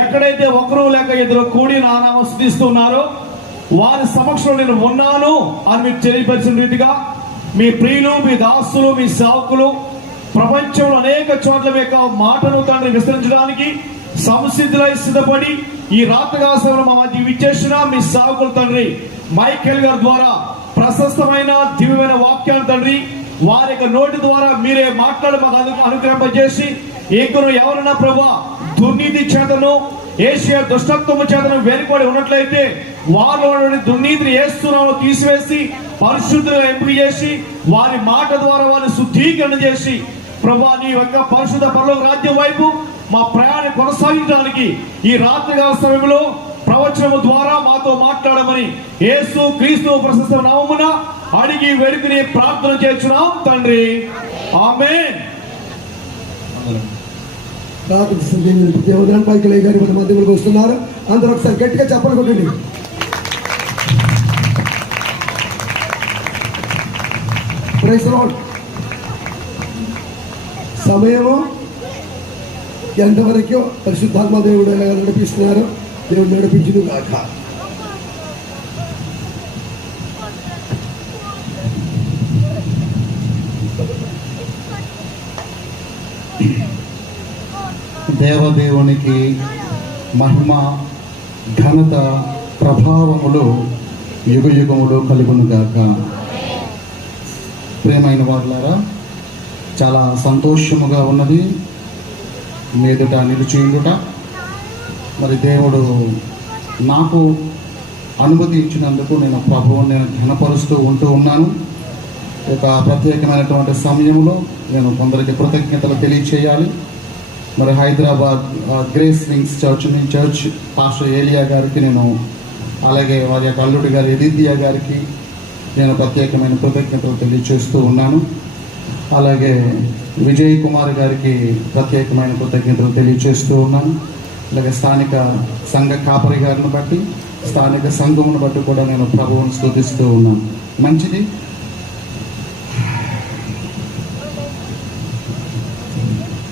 ఎక్కడైతే ఒకరు లేక ఇద్దరు కూడి నా నామం స్తుతిస్తున్నారో వారి సమక్షంలో నేను ఉన్నాను అని మీకు తెలియపరిచిన రీతిగా మీ ప్రియులు, మీ దాసులు, మీ సేవకులు ప్రపంచంలో అనేక చోట్ల మీ యొక్క మాటను తండ్రి విస్తరించడానికి సంసిద్ధులై సిద్ధపడి ఈ రాత్రికాల సమయంలో మా మధ్య విచ్చేసిన మీ సేవకులు తండ్రి మైకేల్ గారి ద్వారా ప్రశస్తమైన దివ్యమైన వాక్యాన్ని తండ్రి వారి యొక్క నోటి ద్వారా మీరే మాట్లాడి మాకు అనుగ్రహింపజేసి ఇంకను ఎవరన్నా ప్రభా దుర్నీతి చేతను ఏషియా దుష్టత్వము చేతను వెనుకబడి ఉన్నట్లయితే వారిలో దుర్నీతిని ఏస్తున్నామో తీసివేసి పరిశుద్ధులుగా ఎంపిక చేసి వారి మాట ద్వారా వారిని శుద్ధీకరణ చేసి ప్రభా నీ యొక్క పరిశుద్ధ పరలోక రాజ్యం వైపు మా ప్రయాణం కొనసాగించడానికి ఈ రాత్రికాల సమయంలో ప్రవచనము ద్వారా మాతో మాట్లాడమని యేసు క్రీస్తు ప్రశస్త నామమున అడిగి వేడుకుని ప్రార్థన చేస్తున్నాం తండ్రి, ఆమేన్. దేవదాన్ మైకేల్ గారు మన మధ్యలోకి వస్తున్నారు. అందరూ ఒకసారి గట్టిగా చెప్పలు కొట్టండి. Praise the Lord. సమయము ఎంతవరకు పరిశుద్ధాత్మ దేవుడు ఎలా నడిపిస్తున్నారు, దేవుడు నడిపించును గాక. దేవదేవునికి మహిమ, ఘనత, ప్రభావములు యుగయుగములు కలుగును గాక. ప్రియమైన వారులారా, చాలా సంతోషముగా ఉన్నది మీదుట నిలిచియుండుట. మరి దేవుడు నాకు అనుమతి ఇచ్చినందుకు నేను ప్రభువుని నేను ఘనపరుస్తూ ఉంటున్నాను. ఒక ప్రత్యేకమైనటువంటి సమయంలో నేను కొందరికి కృతజ్ఞతలు తెలియచేయాలి. మరి Hyderabad grace wings church pastor ఏలియా గారికి నేను, అలాగే వారి యొక్క అల్లుడి గారు ఎదిద్యా గారికి నేను ప్రత్యేకమైన కృతజ్ఞతలు తెలియచేస్తూ ఉన్నాను. అలాగే విజయ్ కుమార్ గారికి ప్రత్యేకమైన కృతజ్ఞతలు తెలియచేస్తూ ఉన్నాను. అలాగే స్థానిక సంఘ కాపరి గారిని బట్టి, స్థానిక సంఘమును బట్టి కూడా నేను ప్రభువును స్తుతిస్తూ ఉన్నాను. మంచిది.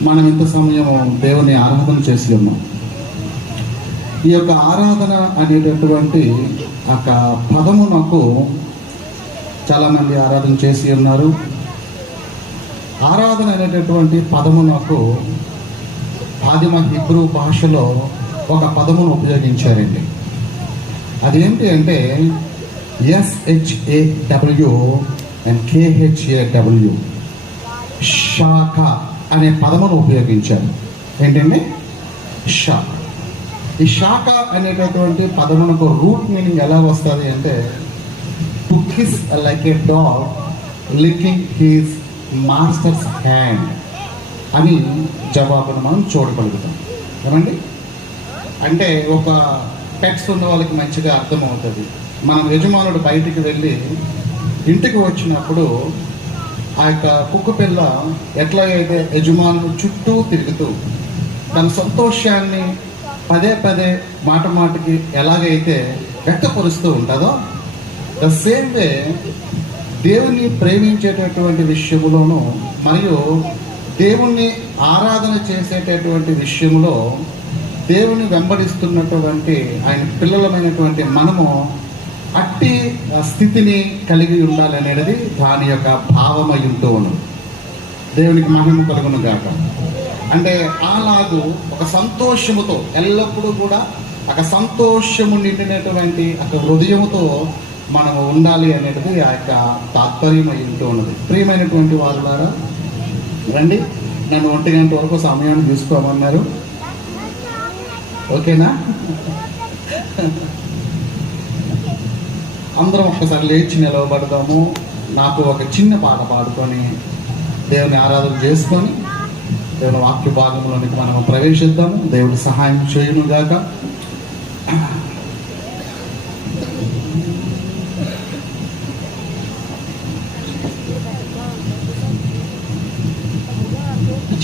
మనం ఇంత సమయం దేవుని ఆరాధన చేసి ఉన్నాం. ఈ యొక్క ఆరాధన అనేటటువంటి ఒక పదము నాకు చాలామంది ఆరాధన చేసి ఉన్నారు. ఆరాధన అనేటటువంటి పదము నాకు ఆదిమ హిబ్రూ భాషలో ఒక పదమును ఉపయోగించారండి. అదేంటి అంటే SHAW అండ్ KHAW, శాఖ అనే పదమును ఉపయోగించారు. ఏంటంటే శాఖ. ఈ శాఖ అనేటటువంటి పదమునకు రూట్ మీనింగ్ ఎలా వస్తుంది అంటే to kiss like A dog లికింగ్ his masters hand అని జవాబును మనం చూడగలుగుతాం. ఏమండి అంటే ఒక పెట్స్ ఉన్న వాళ్ళకి మంచిగా అర్థమవుతుంది. మనం యజమానుడు బయటికి వెళ్ళి ఇంటికి వచ్చినప్పుడు ఆ యొక్క కుక్క పిల్ల ఎట్లాగైతే యజమానుడు చుట్టూ తిరుగుతూ తన సంతోషాన్ని పదే పదే మాటికి ఎలాగైతే వ్యక్తపరుస్తూ ఉంటుందో, ద సేమ్ వే దేవుణ్ణి ప్రేమించేటటువంటి విషయంలోనూ మరియు దేవుణ్ణి ఆరాధన చేసేటటువంటి విషయంలో దేవుని వెంబడిస్తున్నటువంటి ఆయన పిల్లలమైనటువంటి మనము అట్టి స్థితిని కలిగి ఉండాలనేది దాని యొక్క భావమై ఉంటూ ఉన్నది. దేవునికి మహిమ కలుగును గాక. అంటే అలాగూ ఒక సంతోషముతో ఎల్లప్పుడూ కూడా ఒక సంతోషము నిండినటువంటి ఒక హృదయముతో మనము ఉండాలి అనేది ఆ యొక్క తాత్పర్యం అయి ఉంటూ ఉన్నది. ప్రియమైనటువంటి వాళ్ళారా, రండి. నన్ను 1 గంట వరకు సమయాన్ని తీసుకోమన్నారు. ఓకేనా? అందరం ఒక్కసారి లేచి నిలవబడదాము. నాకు ఒక చిన్న పాట పాడుకొని దేవుని ఆరాధన చేసుకొని దేవుని వాక్య భాగంలోనికి మనము ప్రవేశిద్దాము. దేవుడి సహాయం చేయును గాక.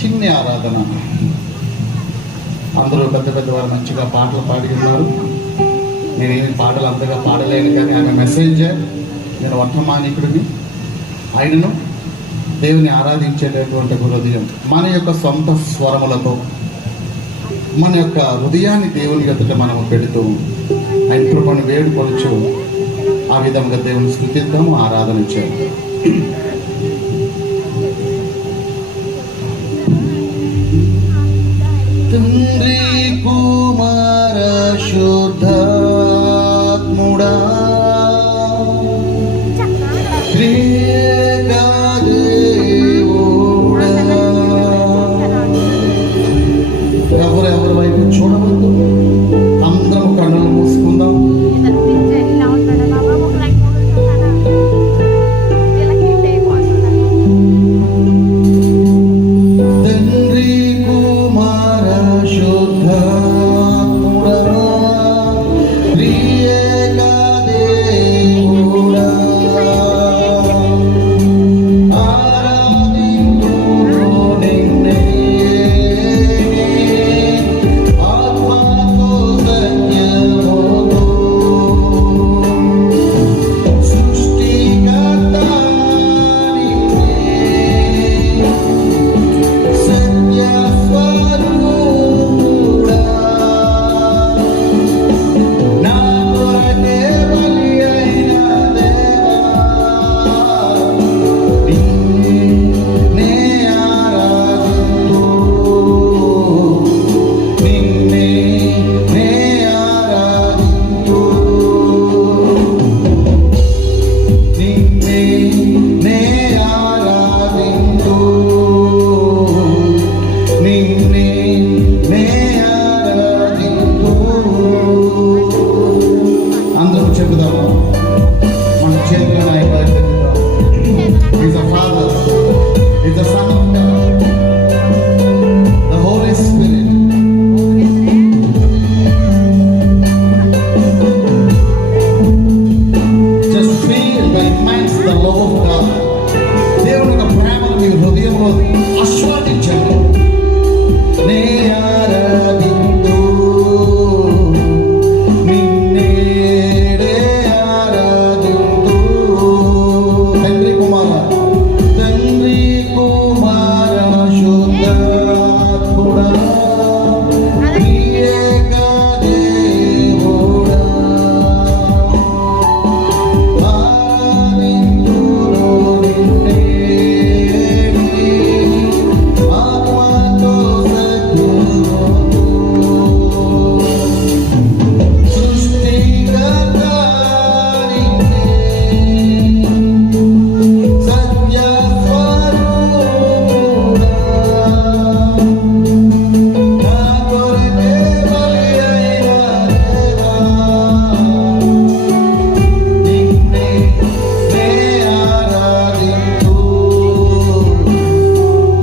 చిన్న ఆరాధన. అందరూ పెద్ద పెద్దవారు మంచిగా పాటలు పాడి ఉన్నారు. నేనేమి పాటలు అంతగా పాడలేను, కానీ ఆమె మెసేంజర్, నేను వర్తమానికుడిని. ఆయనను దేవుని ఆరాధించేటటువంటి హృదయం మన యొక్క సొంత స్వరములతో మన యొక్క హృదయాన్ని దేవుని ఎదుట మనము పెడుతూ ఆయన కృపను వేడుకొలుచు ఆ విధంగా దేవుని స్తుతిద్దాము, ఆరాధన చేద్దాం. తండ్రి కుమార శుద్ధాత్ముడా త్రియేక దేవుడా. ఎవరి వైపు చూడవద్దు, అందరం కన్నులు మూసుకుందాం. తండ్రి కుమార శుద్ధాత్ముడా త్రియేక దేవుడా ఆరాధింతును నిన్నే ఆత్మతో సత్యముతో సృష్టికర్త నిన్నే సత్య స్వరూపుడా నా కొరకే బలి అయిన దేవా నిన్నే ఆరాధింతు నిన్నే ఆరాధింతు నిన్నే ఆరాధింతు నిన్నే ఆరాధింతు. అందరూ చెబుదాము, మన చేతులను ఆయన He's a Father, He's the Son of God, the Holy Spirit. Just feel by immense the love of God. దేవుని యొక్క ప్రేమను మీ హృదయంలో ఆస్వాదించండి. నే ఆరాధింతు నిన్నే ఆరాధింతు. తండ్రి కుమార శుద్ధాత్ముడా త్రియేక దేవుడా ఆరాధింతును నిన్నే ఆత్మతో సత్యముతో సృష్టికర్త నిన్నే సత్య స్వరూపుడా నా కొరకే బలి అయిన దేవా నిన్నే ఆరాధింతు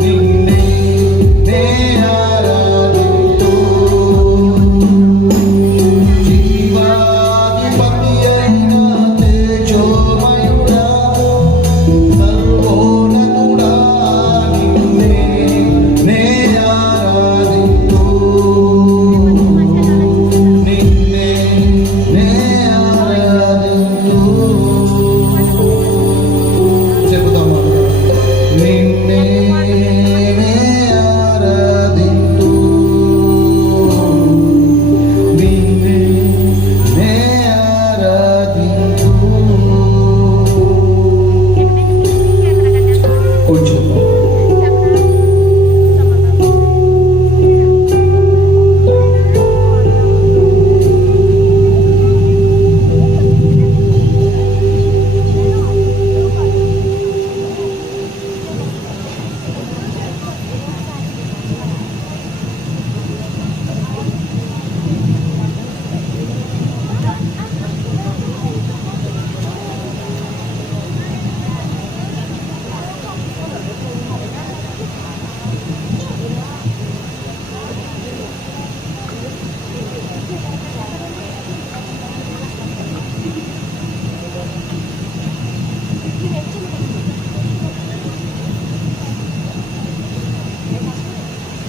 నిన్నే ఆరాధింతు. జీవాధిపతి అయిన తేజోమయుడా సర్వోన్నతుడా నిన్నే ఆరాధింతు నిన్నే ఆరాధింతు. చెబుతామా, నిన్నే ఆరాధింతు నిన్నే ఆరాధింతు. కూర్చోండి.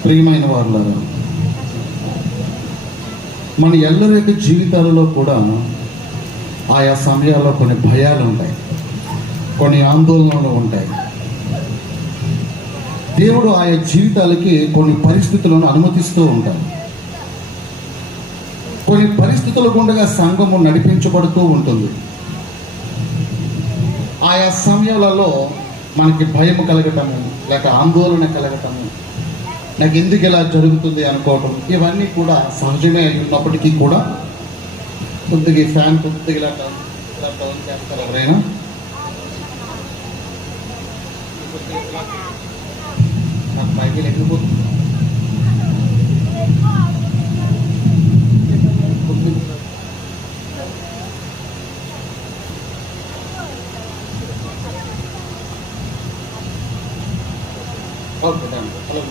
ప్రియమైన వారులారా, మన ఎల్లరి యొక్క జీవితాలలో కూడా ఆయా సమయాల్లో కొన్ని భయాలు ఉంటాయి, కొన్ని ఆందోళనలు ఉంటాయి. దేవుడు ఆయా జీవితాలకి కొన్ని పరిస్థితులను అనుమతిస్తూ ఉంటాడు. కొన్ని పరిస్థితుల గుండగా సంఘము నడిపించబడుతూ ఉంటుంది. ఆయా సమయాలలో మనకి భయం కలగటము, లేక ఆందోళన కలగటము, నాకు ఎందుకు ఇలా జరుగుతుంది అనుకోవటం, ఇవన్నీ కూడా సహజమే అయి ఉన్నప్పటికీ కూడా కొద్దిగా ఫ్యాన్ కొద్దిగా ఇలా టర్న్ చేస్తారు ఎవరైనా. నాకు పైకి ఎగిరిపోతుంది. Okay hello.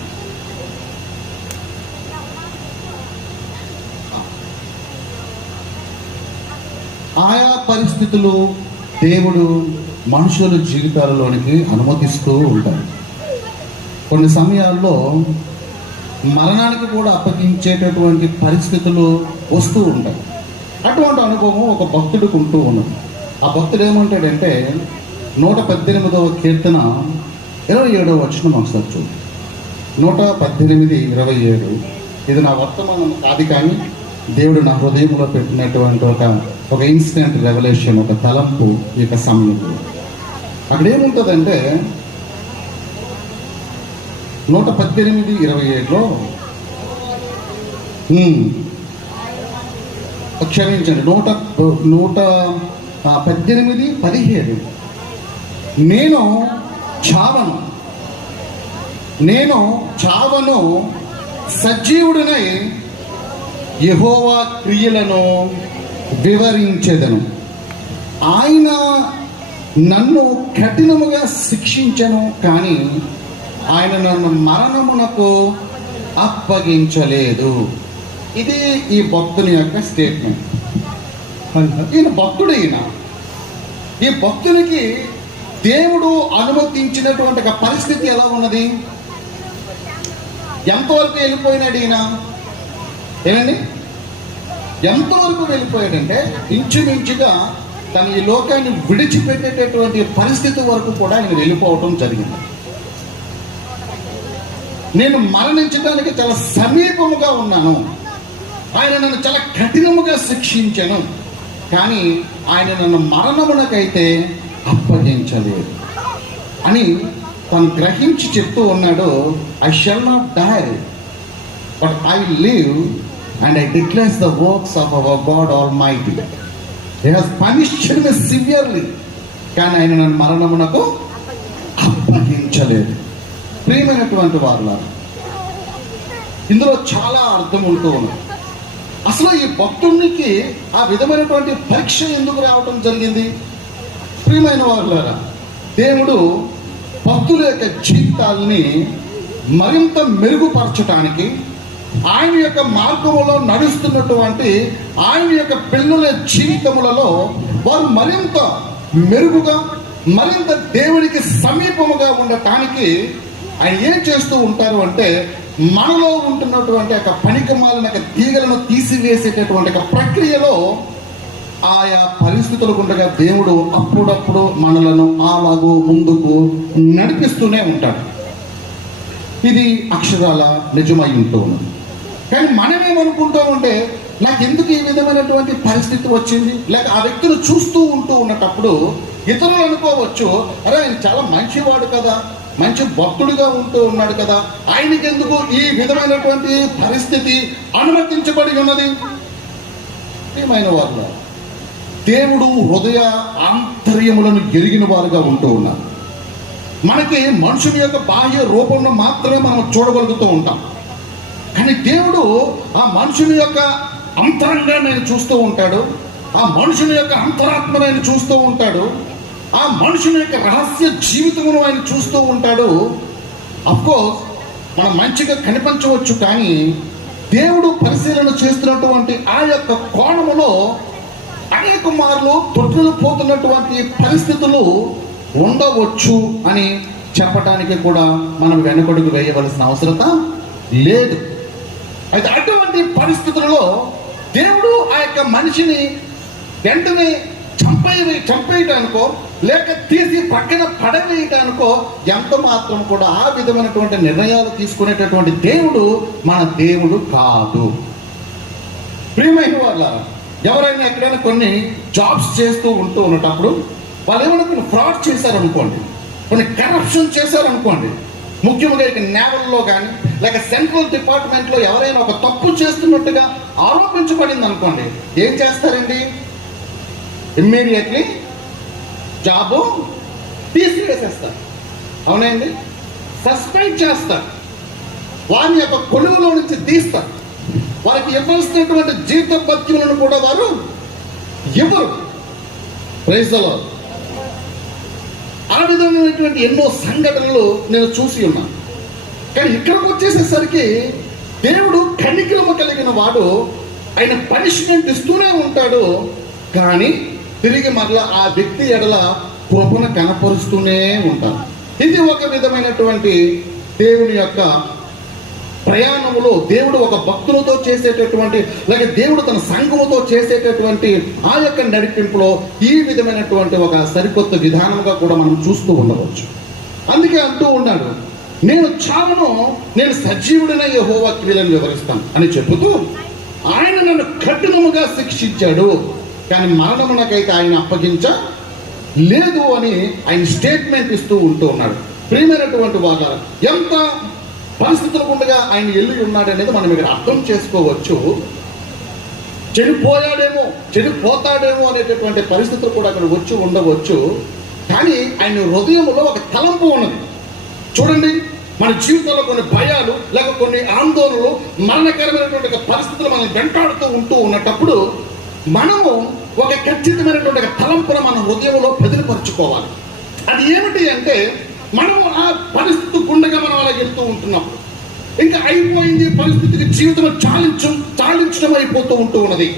ఆయా పరిస్థితులు దేవుడు మనుషుల జీవితాలలోనికి అనుమతిస్తూ ఉంటాడు. కొన్ని సమయాల్లో మరణానికి కూడా అప్పగించేటటువంటి పరిస్థితులు వస్తూ ఉంటాయి. అటువంటి అనుభవం ఒక భక్తుడికి ఉంటూ ఉన్నది. ఆ భక్తుడు ఏమంటాడంటే 118వ కీర్తన 27వ వచనం ఒకసారి చూడు. 118:27. ఇది నా వర్తమానం కాదు, కానీ దేవుడు నా హృదయంలో పెట్టినటువంటి ఒక ఇన్స్టెంట్ రెవల్యూషన్, ఒక తలంపు ఈ యొక్క సమయంలో. అక్కడ ఏముంటుందంటే 118:27లో క్షమించండి 118:17 నేను చావను సజీవుడినై యెహోవా క్రియలను వివరించెదను. ఆయన నన్ను కఠినముగా శిక్షించెను, కానీ ఆయన నన్ను మరణమునకు అప్పగించలేదు. ఇది ఈ భక్తుని యొక్క స్టేట్మెంట్. ఈయన భక్తుడు. ఈ భక్తునికి దేవుడు అనుమతించినటువంటి ఒక పరిస్థితి ఎలా ఉన్నది? ఎంతవరకు వెళ్ళిపోయినాడు ఈయన? ఏమండి, ఎంతవరకు వెళ్ళిపోయాడంటే ఇంచుమించుగా తన ఈ లోకాన్ని విడిచిపెట్టేటటువంటి పరిస్థితి వరకు కూడా ఆయన వెళ్ళిపోవటం జరిగింది. నేను మరణించడానికి చాలా సమీపముగా ఉన్నాను, ఆయన నన్ను చాలా కఠినముగా శిక్షించాను, కానీ ఆయన నన్ను మరణమునకైతే అప్పగించలేదు అని తను గ్రహించి చెప్తూ ఉన్నాడు. I shall not die, but I live and I declare the works of our God almighty. He has punished me severely, కానీ ఆయన నన్ను మరణమునకు అప్పగించలేదు. ప్రియమైనటువంటి వారులారా, ఇందులో చాలా అర్థం ఉంటూ ఉంది. అసలు ఈ భక్తునికి ఆ విధమైనటువంటి పరీక్ష ఎందుకు రావటం జరిగింది? ప్రియమైన వారులారా, దేవుడు భక్తుల యొక్క జీవితాలని మరింత మెరుగుపరచడానికి, ఆయన యొక్క మార్గములో నడుస్తున్నటువంటి ఆయన యొక్క పిల్లల జీవితములలో వారు మరింత మెరుగుగా, మరింత దేవుడికి సమీపముగా ఉండటానికి ఆయన ఏం చేస్తూ ఉంటారు అంటే, మనలో ఉంటున్నటువంటి ఒక పనికిమాలిన తీగలను తీసివేసేటటువంటి ఒక ప్రక్రియలో ఆయా పరిస్థితులు ఉండగా దేవుడు అప్పుడప్పుడు మనలను అలాగూ ముందుకు నడిపిస్తూనే ఉంటాడు. ఇది అక్షరాల నిజమై ఉంటూ ఉన్నది. కానీ మనమేమనుకుంటామంటే, నాకెందుకు ఈ విధమైనటువంటి పరిస్థితి వచ్చింది? లేక ఆ వ్యక్తిని చూస్తూ ఉంటూ ఉన్నటప్పుడు ఇతరులు అనుకోవచ్చు, అరే ఆయన చాలా మంచివాడు కదా, మంచి భక్తుడిగా ఉంటూ ఉన్నాడు కదా, ఆయనకి ఎందుకు ఈ విధమైనటువంటి పరిస్థితి అనుమతించబడి ఉన్నది? ఏమైన వారు దేవుడు హృదయ ఆంతర్యములను ఎరిగిన వారుగా ఉంటూ ఉన్నారు. మనకి మనుషుని యొక్క బాహ్య రూపంలో మాత్రమే మనం చూడగలుగుతూ ఉంటాం, కానీ దేవుడు ఆ మనుషుని యొక్క అంతరంగాన్ని ఆయన చూస్తూ ఉంటాడు, ఆ మనుషుని యొక్క అంతరాత్మను ఆయన చూస్తూ ఉంటాడు, ఆ మనుషుని యొక్క రహస్య జీవితమును ఆయన చూస్తూ ఉంటాడు. అఫ్కోర్స్ మనం మంచిగా కనిపించవచ్చు, కానీ దేవుడు పరిశీలన చేస్తున్నటువంటి ఆ యొక్క కోణములో అనేక మార్లు తొట్టులు పోతున్నటువంటి పరిస్థితులు ఉండవచ్చు అని చెప్పడానికి కూడా మనం వెనుకడుగు వేయవలసిన అవసరత లేదు. అయితే అటువంటి పరిస్థితులలో దేవుడు ఆ యొక్క మనిషిని వెంటనే చంపేయటానికో లేక తీసి పక్కన పడవేయటానికో ఎంత మాత్రం కూడా ఆ విధమైనటువంటి నిర్ణయాలు తీసుకునేటటువంటి దేవుడు మన దేవుడు కాదు. ప్రియమైన వాళ్ళ ఎవరైనా ఎక్కడైనా కొన్ని జాబ్స్ చేస్తూ ఉన్నప్పుడు వాళ్ళు ఏమైనా కొన్ని ఫ్రాడ్ చేశారనుకోండి, కొన్ని కరప్షన్ చేశారనుకోండి, ముఖ్యంగా ఇక నేవల్లో కానీ లేక సెంట్రల్ డిపార్ట్మెంట్లో ఎవరైనా ఒక తప్పు చేస్తున్నట్టుగా ఆరోపించబడింది అనుకోండి, ఏం చేస్తారండి? ఇమ్మీడియట్లీ జాబు తీసివేసేస్తారు. అవునండి, సస్పెండ్ చేస్తారు, వారి యొక్క కొలువులో నుంచి తీస్తారు, వారికి ఇవ్వాల్సినటువంటి జీత భత్యములను కూడా వారు ఇవ్వరు. Praise the Lord. ఆ విధమైనటువంటి ఎన్నో సంఘటనలు నేను చూసి ఉన్నాను. కానీ ఇక్కడికి వచ్చేసేసరికి దేవుడు కనికరము కలిగిన వాడు, ఆయన పనిష్మెంట్ ఇస్తూనే ఉంటాడు, కానీ తిరిగి మరలా ఆ వ్యక్తి ఎడల కృపను కనపరుస్తూనే ఉంటాడు. ఇది ఒక విధమైనటువంటి దేవుని యొక్క ప్రయాణములో దేవుడు ఒక భక్తులతో చేసేటటువంటి, లేక దేవుడు తన సంఘముతో చేసేటటువంటి ఆ యొక్క నడిపింపులో ఈ విధమైనటువంటి ఒక సరికొత్త విధానంగా కూడా మనం చూస్తూ ఉండవచ్చు. అందుకే అంటూ ఉన్నాడు, నేను చావను, నేను సజీవుడైన యెహోవా క్రియలను వివరిస్తాను అని చెబుతూ ఆయన నన్ను కఠినముగా శిక్షించాడు, కానీ మరణమునకైతే ఆయన అప్పగించలేదు అని ఆయన స్టేట్మెంట్ ఇస్తూ ఉంటూ ఉన్నాడు. ప్రియమైనటువంటి వాళ్ళ ఎంత పరిస్థితులు ఉండగా ఆయన వెళ్ళి ఉన్నాడు అనేది మనం ఇక్కడ అర్థం చేసుకోవచ్చు. చెడిపోయాడేమో, చెడిపోతాడేమో అనేటటువంటి పరిస్థితులు కూడా అక్కడ వచ్చి ఉండవచ్చు. కానీ ఆయన హృదయంలో ఒక తలంపు ఉన్నది. చూడండి, మన జీవితంలో కొన్ని భయాలు లేక కొన్ని ఆందోళనలు, మరణకరమైనటువంటి పరిస్థితులు మనం వెంటాడుతూ ఉంటూ ఉన్నప్పుడు మనము ఒక ఖచ్చితమైనటువంటి ఒక తలంపును మన హృదయంలో భద్రపరుచుకోవాలి. అది ఏమిటి అంటే, మనము ఆ పరిస్థితి గుండెగా మనం అలా వెళ్తూ ఉంటున్నప్పుడు ఇంకా అయిపోయింది పరిస్థితికి, జీవితం చాలించడం అయిపోతూ ఉంటూ ఉన్నది.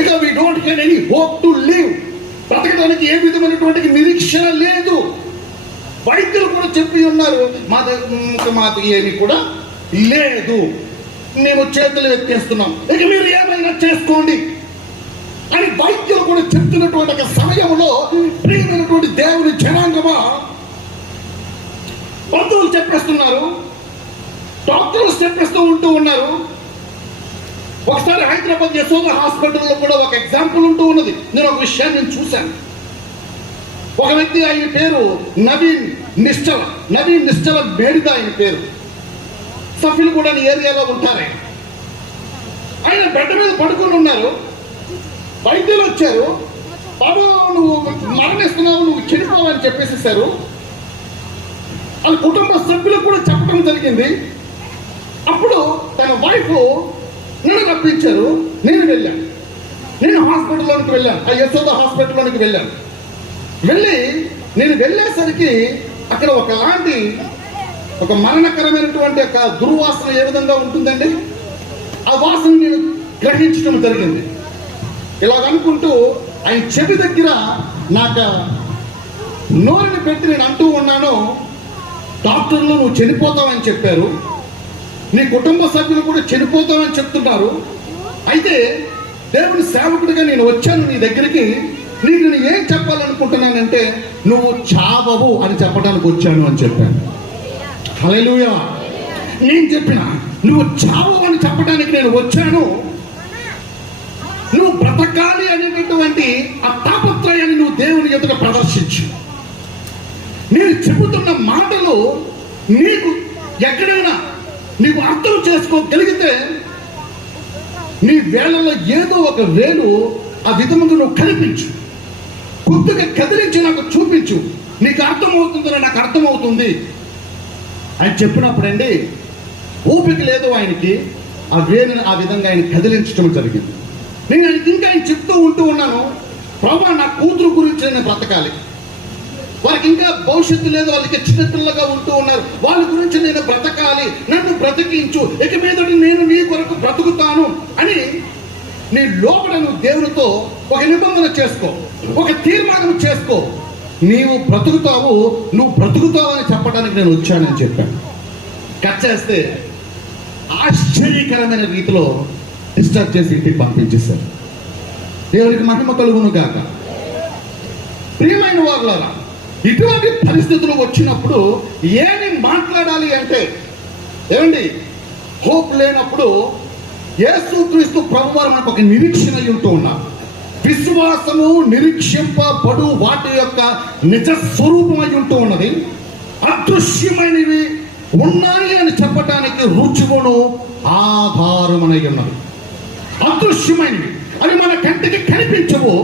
ఇక we don't have any hope to live, బ్రతకడానికి ఏ విధమైనటువంటి నిరీక్షణ లేదు. వైద్యులు కూడా చెప్పి ఉన్నారు, మాకు ఏమి కూడా లేదు, మేము చేతులు ఎత్తేస్తున్నాం, ఇక మీరు ఏమైనా చేసుకోండి అని వైద్యులు కూడా చెప్తున్నటువంటి ఒక సమయంలో ప్రియమైనటువంటి దేవుని జనాంగమా బంధువులు చెప్పేస్తున్నారు, డాక్టర్లు చెప్పేస్తూ ఉంటూ ఉన్నారు. ఒకసారి హైదరాబాద్ యశోద హాస్పిటల్లో కూడా ఒక ఎగ్జాంపుల్ ఉంటూ ఉన్నది. నేను ఒక విషయాన్ని నేను చూశాను. ఒక వ్యక్తి, ఆయన పేరు నవీన్ నిశ్చల బేడిద ఆయన పేరు. సఫీలు కూడా ఏరియాలో ఉంటారు. ఆయన బెడ్ మీద పడుకొని ఉన్నారు. వైద్యులు వచ్చారు, బాబు నువ్వు మరణిస్తున్నావు, నువ్వు చెడిపోవని చెప్పేసేసారు. వాళ్ళ కుటుంబ సభ్యులకు కూడా చెప్పడం జరిగింది. అప్పుడు తన వైఫ్ నన్ను రప్పించారు, నేను వెళ్ళాను. నేను హాస్పిటల్లోనికి వెళ్ళాను, ఆ యశోద హాస్పిటల్లోనికి వెళ్ళాను. నేను వెళ్ళేసరికి అక్కడ ఒక మరణకరమైనటువంటి ఒక దుర్వాసన ఏ విధంగా ఉంటుందండి, ఆ వాసన నేను గ్రహించడం జరిగింది. ఇలాగనుకుంటూ ఆయన చెవి దగ్గర నాకు నోరుని పెట్టి నేను అంటూ ఉన్నాను, డాక్టర్లు నువ్వు చనిపోతావని చెప్పారు, నీ కుటుంబ సభ్యులు కూడా చనిపోతావని చెప్తున్నారు. అయితే దేవుని సేవకుడిగా నేను వచ్చాను నీ దగ్గరికి, నీకు నేను ఏం చెప్పాలనుకుంటున్నానంటే నువ్వు చావవు అని చెప్పడానికి వచ్చాను అని చెప్పాను. హల్లెలూయా. నేను చెప్పిన నువ్వు చావవు అని చెప్పడానికి నేను వచ్చాను, నువ్వు బ్రతకాలి అనేటటువంటి ఆ తాపత్రయాన్ని నువ్వు దేవుని ఎదుట ప్రదర్శించు. నేను చెబుతున్న మాటలు నీకు ఎక్కడైనా నీకు అర్థం చేసుకోగలిగితే నీ వేళల్లో ఏదో ఒక వేలు ఆ విధముగా నువ్వు కనిపించు, కొద్దిగా కదిలించి నాకు చూపించు, నీకు అర్థమవుతుందని నాకు అర్థమవుతుంది అని చెప్పినప్పుడండి ఓపిక లేదు ఆయనకి. ఆ వేలుని ఆ విధంగా ఆయన కదిలించడం జరిగింది. నేను ఆయన చెప్తూ ఉంటూ ఉన్నాను, ప్రభా నా కూతురు గురించి నేను బ్రతకాలి, వాళ్ళకి ఇంకా భవిష్యత్తు లేదు, వాళ్ళకి చిన్నపిల్లగా ఉంటూ ఉన్నారు, వాళ్ళ గురించి నేను బ్రతకాలి, నన్ను బ్రతికించు, ఇక మీద నేను నీ కొరకు బ్రతుకుతాను అని నీ లోపల నువ్వు దేవునితో ఒక నిబంధన చేసుకో, ఒక తీర్మానం చేసుకో. నువ్వు బ్రతుకుతావు అని చెప్పడానికి నేను వచ్చానని చెప్పాను. కట్ చేస్తే ఆశ్చర్యకరమైన రీతిలో డిశ్చార్జ్ చేసి ఇంటికి పంపించేశారు. దేవునికి మహిమ కలుగును గాక. ప్రియమైన వారులారా, ఇటువంటి పరిస్థితులు వచ్చినప్పుడు ఏమి మాట్లాడాలి అంటే, ఏమండి, హోప్ లేనప్పుడు యేసుక్రీస్తు ప్రభువారు మనకు ఒక నిరీక్షణ అయి ఉంటూ ఉన్నారు. విశ్వాసము నిరీక్షింపబడు వాటి యొక్క నిజ స్వరూపమై ఉంటూ ఉన్నది. అదృశ్యమైనవి ఉన్నాయి అని చెప్పడానికి రుజువును ఆధారమనై ఉన్నది. అదృశ్యమైనవి అవి మన కంటికి కనిపించవు,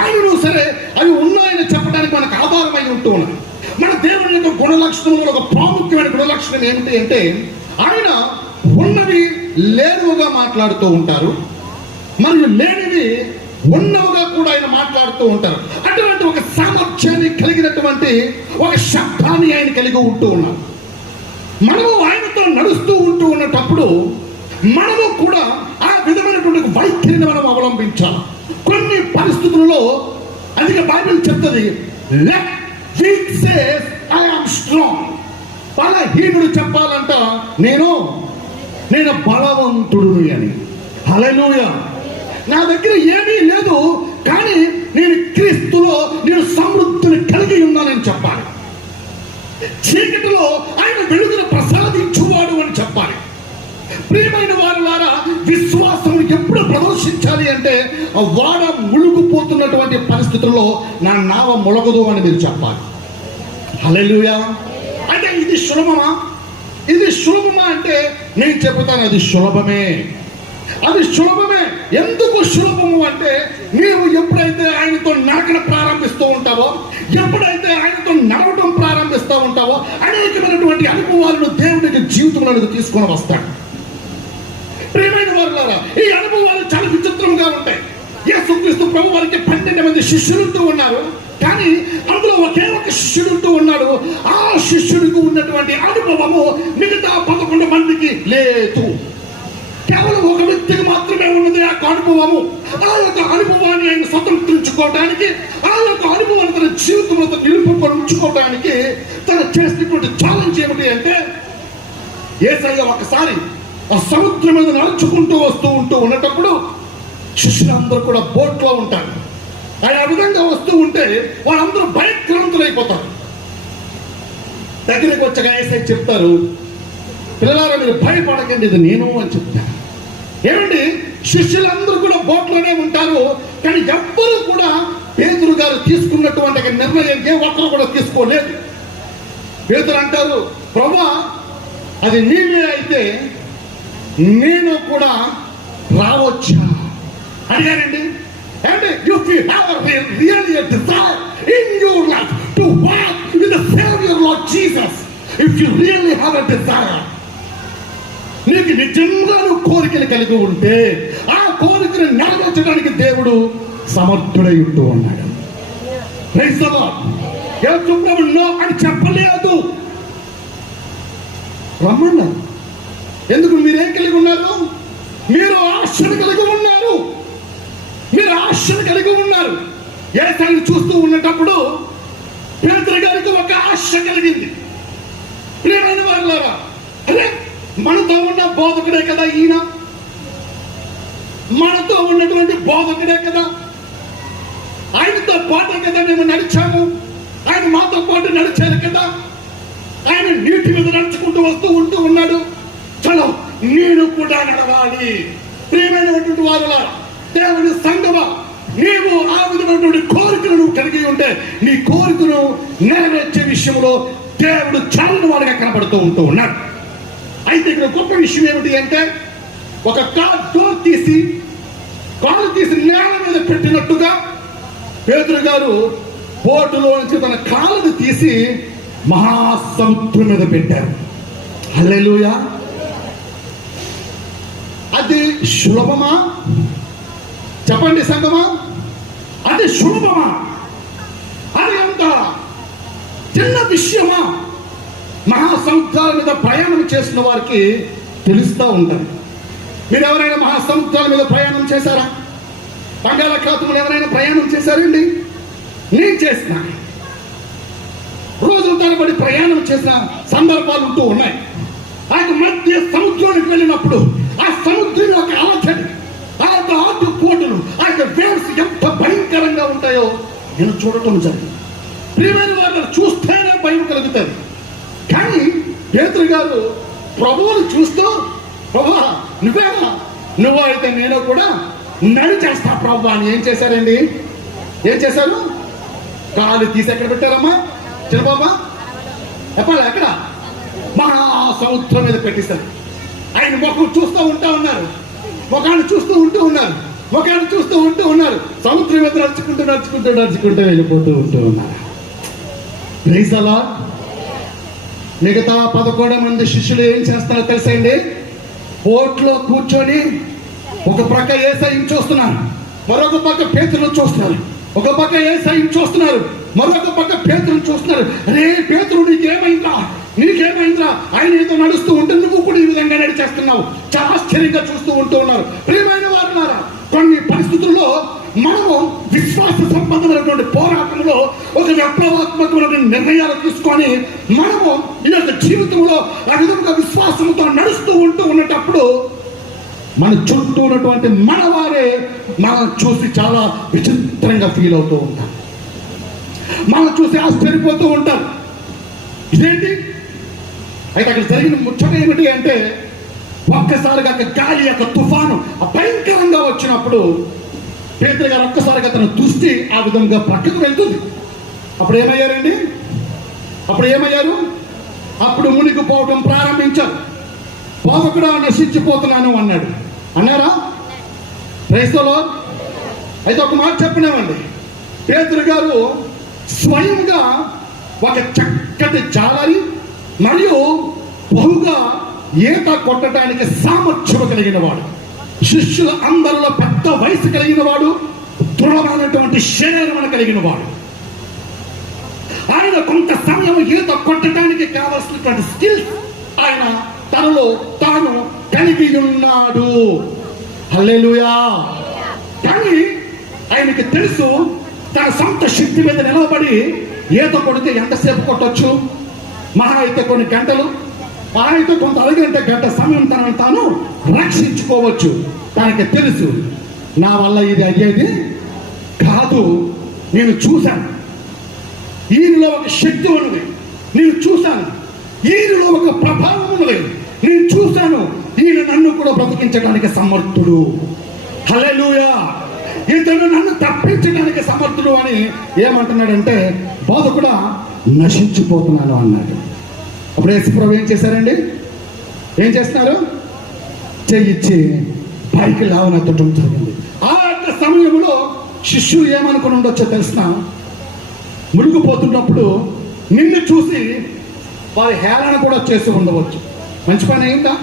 అయినను సరే అవి ఉన్నాయని చెప్పడానికి మనకు ఆధారమై ఉంటూ ఉన్నది. మన దేవుని యొక్క గుణలక్షణంలో ఒక ప్రాముఖ్యమైన గుణలక్షణం ఏమిటి అంటే, ఆయన ఉన్నవి లేనివిగా మాట్లాడుతూ ఉంటారు, మరియు లేనివి ఉన్నవిగా కూడా ఆయన మాట్లాడుతూ ఉంటారు. అటువంటి ఒక సామర్థ్యాన్ని కలిగినటువంటి ఒక శబ్దాన్ని ఆయన కలిగి ఉంటూ ఉన్నారు. మనము ఆయనతో నడుస్తూ ఉంటూ ఉన్నప్పుడు మనము కూడా ఆ విధమైనటువంటి వైఖరిని మనం అవలంబించాలి. కొన్ని పరిస్థితులలో అందుకే బైబిల్ చెప్తుంది, let weak says I am strong. బలహీనుడు చెప్పాలంట నేను బలవంతుడు అని. హల్లెలూయా. నా దగ్గర ఏమీ లేదు, కానీ నేను క్రీస్తులో నేను సమృద్ధిని కలిగి ఉన్నానని చెప్పాలి. చీకటిలో ఆయన వెలుగును ప్రసాదించువాడు అని చెప్పాలి. ప్రియమైన వారులారా, విశ్వాసం ఎప్పుడు ప్రదర్శించాలి అంటే వాడ ముಳುగుపోతున్నటువంటి పరిస్థితుల్లో నా నావ ములగదు అని మీరు చెప్పాలి. హల్లెలూయా. అంటే ఇది సులభమా? ఇది సులభమా అంటే నేను చెబుతాను, అది సులభమే. అది సులభమే. ఎందుకు సులభము అంటే, నీవు ఎప్పుడైతే ఆయనతో నడకడం ప్రారంభిస్తూ ఉంటావో, ఎప్పుడైతే ఆయనతో నడవడం ప్రారంభిస్తూ ఉంటావో, అనేకమైనటువంటి అనుభవాలను దేవునికి జీవితంలో తీసుకొని వస్తాడు. ప్రియమైన వారులారా, ఈ అనుభవాలు చాలా విచిత్రంగా ఉంటాయి. యేసుక్రీస్తు ప్రభు వారికి 12 మంది శిష్యులుంటూ ఉన్నారు, కానీ అందులో ఒకే ఒక శిష్యుడుంటూ ఉన్నాడు. ఆ శిష్యుడికి ఉన్నటువంటి అనుభవము మిగతా 11 మందికి లేదు. కేవలం ఒక వ్యక్తికి మాత్రమే ఉన్నది ఆ అనుభవము. ఆ యొక్క అనుభవాన్ని ఆయన స్వతంత్రించుకోవడానికి, ఆ యొక్క అనుభవాన్ని తన జీవితంలో నిలుపుకొని ఉంచుకోవడానికి తను చేసినటువంటి ఛాలెంజ్ ఏమిటి అంటే, యేసయ్య ఒకసారి ఆ సముద్రం మీద నడుచుకుంటూ వస్తూ ఉన్నప్పుడు శిష్యులందరూ కూడా బోట్లో ఉంటారు. ఆయన ఆ విధంగా వస్తూ ఉంటే వాళ్ళందరూ భయక్రాంతులైపోతారు. దగ్గరికి వచ్చగా యేసయ్య చెప్తారు, పిల్లలారా మీరు భయపడకండి, ఇది నేను అని చెప్తారు. ఏమండి, శిష్యులందరూ కూడా బోట్లోనే ఉంటారు, కానీ ఎవ్వరూ కూడా పేతురు గారు తీసుకున్నటువంటి నిర్ణయం ఏ ఒక్కరు కూడా తీసుకోలేదు. పేతురు అంటారు, ప్రభువా అది నీవే అయితే నేను కూడా రావచ్చా అడిగారండి. అంటే if you have really a desire in your life to walk with the Savior Lord Jesus, if you really have a desire, నీకు నిజంగా కోరికలు కలిగి ఉంటే ఆ కోరికను నెరవేర్చడానికి దేవుడు సమర్థుడై ఉంటూ ఉన్నాడు. Praise the Lord. యేసు ప్రభు నో అని చెప్పలేదు, రమ్మన్నారు. ఎందుకు? మీరేం కలిగి ఉన్నారు? మీరు ఆశను కలిగి ఉన్నారు. మీరు ఆశను కలిగి ఉన్నారు. యేసయ్యను చూస్తూ ఉన్నప్పుడు పేతురు గారికి ఒక ఆశ కలిగింది. ప్రియమైన వారులారా, అరే మనతో ఉన్న బోధకుడే కదా ఈయన, మనతో ఉన్నటువంటి బోధకుడే కదా, ఆయనతో పాటు కదా మేము నడిచాము, ఆయన మాతో పాటు నడిచారు కదా, ఆయన నీటి మీద నడుచుకుంటూ ఉంటూ ఉన్నాడు, చలో నేను కూడా నడవాలి. ప్రియమైనటువంటి వారులా, దేవుని సంగమా, నీవు ఆ విధమైనటువంటి కోరికలను కలిగి ఉంటే నీ కోరికను నెరవేర్చే విషయంలో దేవుడు చాలా వాడిగా కనబడుతూ ఉన్నాడు. అయితే ఇక్కడ గొప్ప విషయం ఏమిటి అంటే, ఒక కాలు తీసి నేల మీద పెట్టినట్టుగా పేతురు గారు బోటులో నుంచి తన కాలుని తీసి మహాసముద్రం మీద పెట్టారు. హల్లెలూయా. అది సులభమా? చెప్పండి సంగమా, అది సులభమా? అది అంత చిన్న విషయమా? మహాసముద్రాల మీద ప్రయాణం చేసిన వారికి తెలుస్తూ ఉంటుంది. మీరు ఎవరైనా మహాసముద్రాల మీద ప్రయాణం చేశారా? బంగాళాఖాతంలో ఎవరైనా ప్రయాణం చేశారండి? నేను చేసిన, రోజుల తరబడి ప్రయాణం చేసిన సందర్భాలు ఉంటూ ఉన్నాయి. ఆ మధ్య సముద్రానికి వెళ్ళినప్పుడు ఆ సముద్రం యొక్క అలచడి, ఆ యొక్క ఆటుపోటులు, ఆ యొక్క వేవ్స్ ఎంత భయంకరంగా ఉంటాయో నేను చూడటం జరిగింది. ప్రియమైన వారు చూస్తేనే భయం కలుగుతుంది. కానీ పేతురు గారు ప్రభువును చూస్తూ, ప్రభువా నువ్వేనా నువ్వు అయితే నేను కూడా నడిచేస్తా ప్రభు అని ఏం చేశారండి? ఏం చేశారు? కాలు తీసి ఎక్కడ పెట్టారమ్మా? చిన్నబాబా చెప్పాలి, ఎక్కడ? మహాసముద్రం మీద పెట్టేశారు. ఆయన ముఖం చూస్తూ ఉన్నారు, ముఖాన్ని చూస్తూ ఉన్నారు, ముఖాన్ని చూస్తూ ఉన్నారు. సముద్రం మీద నడుచుకుంటూ వెళ్ళిపోతూ ఉన్నారు. Praise the Lord. మిగతా 11 మంది శిష్యులు ఏం చేస్తారో తెలుసండి? బోట్లో కూర్చొని ఒక పక్క యేసయ్యను చూస్తున్నారు, మరొక పక్క పేతురును చూస్తున్నారు. ఒక పక్క యేసయ్యను చూస్తున్నారు, మరొక పక్క పేతురును చూస్తున్నారు. రే పేతురు, నీకేమైందా? ఆయన ఏదో నడుస్తూ ఉంటే నువ్వు కూడా ఈ విధంగా నడిచేస్తున్నావు. చాలా ఆశ్చర్యంగా చూస్తూ ఉన్నారు. ప్రియమైన వారులారా, కొన్ని పరిస్థితుల్లో మనము విశ్వాస సంబంధమైనటువంటి పోరాటంలో ఒక విప్లవాత్మకమైన నిర్ణయాలు తీసుకొని మనము ఈ యొక్క జీవితంలో ఆ విధంగా విశ్వాసంతో నడుస్తూ ఉన్నప్పుడు మన చుట్టూ ఉన్నటువంటి మన వారే మనం చూసి చాలా విచిత్రంగా ఫీల్ అవుతూ ఉంటారు. మనం చూసి ఆశ్చర్యపోతూ ఉంటారు. ఇదేంటి? అయితే అక్కడ జరిగిన ముచ్చట ఏమిటి అంటే, ఒక్కసారిగా గాలి యొక్క తుఫాను భయంకరంగా వచ్చినప్పుడు పేతురు గారు ఒక్కసారిగా తన దృష్టి ఆ విధంగా ప్రక్కకు వెళ్తుంది. అప్పుడు ఏమయ్యారు? అప్పుడు మునిగిపోవడం ప్రారంభించారు. బోధకుడా, నశించిపోతున్నాను అన్నారా? Praise the Lord. అయితే ఒక మాట చెప్పినామండి, పేతురు గారు స్వయంగా ఒక చక్కటి జాలరి మరియు బహుగా ఈత కొట్టడానికి సామర్థ్యం కలిగిన వాడు, శిష్యుల అందరిలో పెద్ద వయసు కలిగిన వాడు, దృఢమైనటువంటి శరీరం కలిగిన వాడు. ఆయన కొంత సమయం ఈత కొట్టడానికి కావలసినటువంటి స్కిల్స్ ఆయన తనలో తాను కలిగి ఉన్నాడు. హల్లెలూయా. కానీ ఆయనకి తెలుసు, తన సొంత శక్తి మీద నిలబడి ఈత కొడితే ఎంతసేపు కొట్టొచ్చు? మహా అయితే కొన్ని గంటలు, మహా అయితే కొంత గంట సమయం తనను తాను రక్షించుకోవచ్చు. తనకి తెలుసు, నా వల్ల ఇది అయ్యేది కాదు. నేను చూశాను, ఈయనలో ఒక శక్తి ఉన్నది. నేను చూశాను, ఈయనలో ఒక ప్రభావం ఉన్నది. నేను చూశాను, ఈయన నన్ను కూడా బ్రతికించడానికి సమర్థుడు. హల్లెలూయా. ఇతను నన్ను తప్పించడానికి సమర్థుడు అని ఏమంటున్నాడంటే, బోధకుడా, నశించిపోతున్నాను అన్నాడు. అప్పుడు యేసుప్రభు ఏం చేశారండి? ఏం చేస్తున్నారు? చెయ్యిచ్చి పైకి లేవనెత్తడం జరిగింది. ఆ యొక్క సమయంలో శిష్యులు ఏమనుకుని ఉండొచ్చో తెలిసిన, మునిగిపోతున్నప్పుడు నిన్ను చూసి వారి హేళన కూడా చేస్తూ ఉండవచ్చు. మంచి పని అయిందా?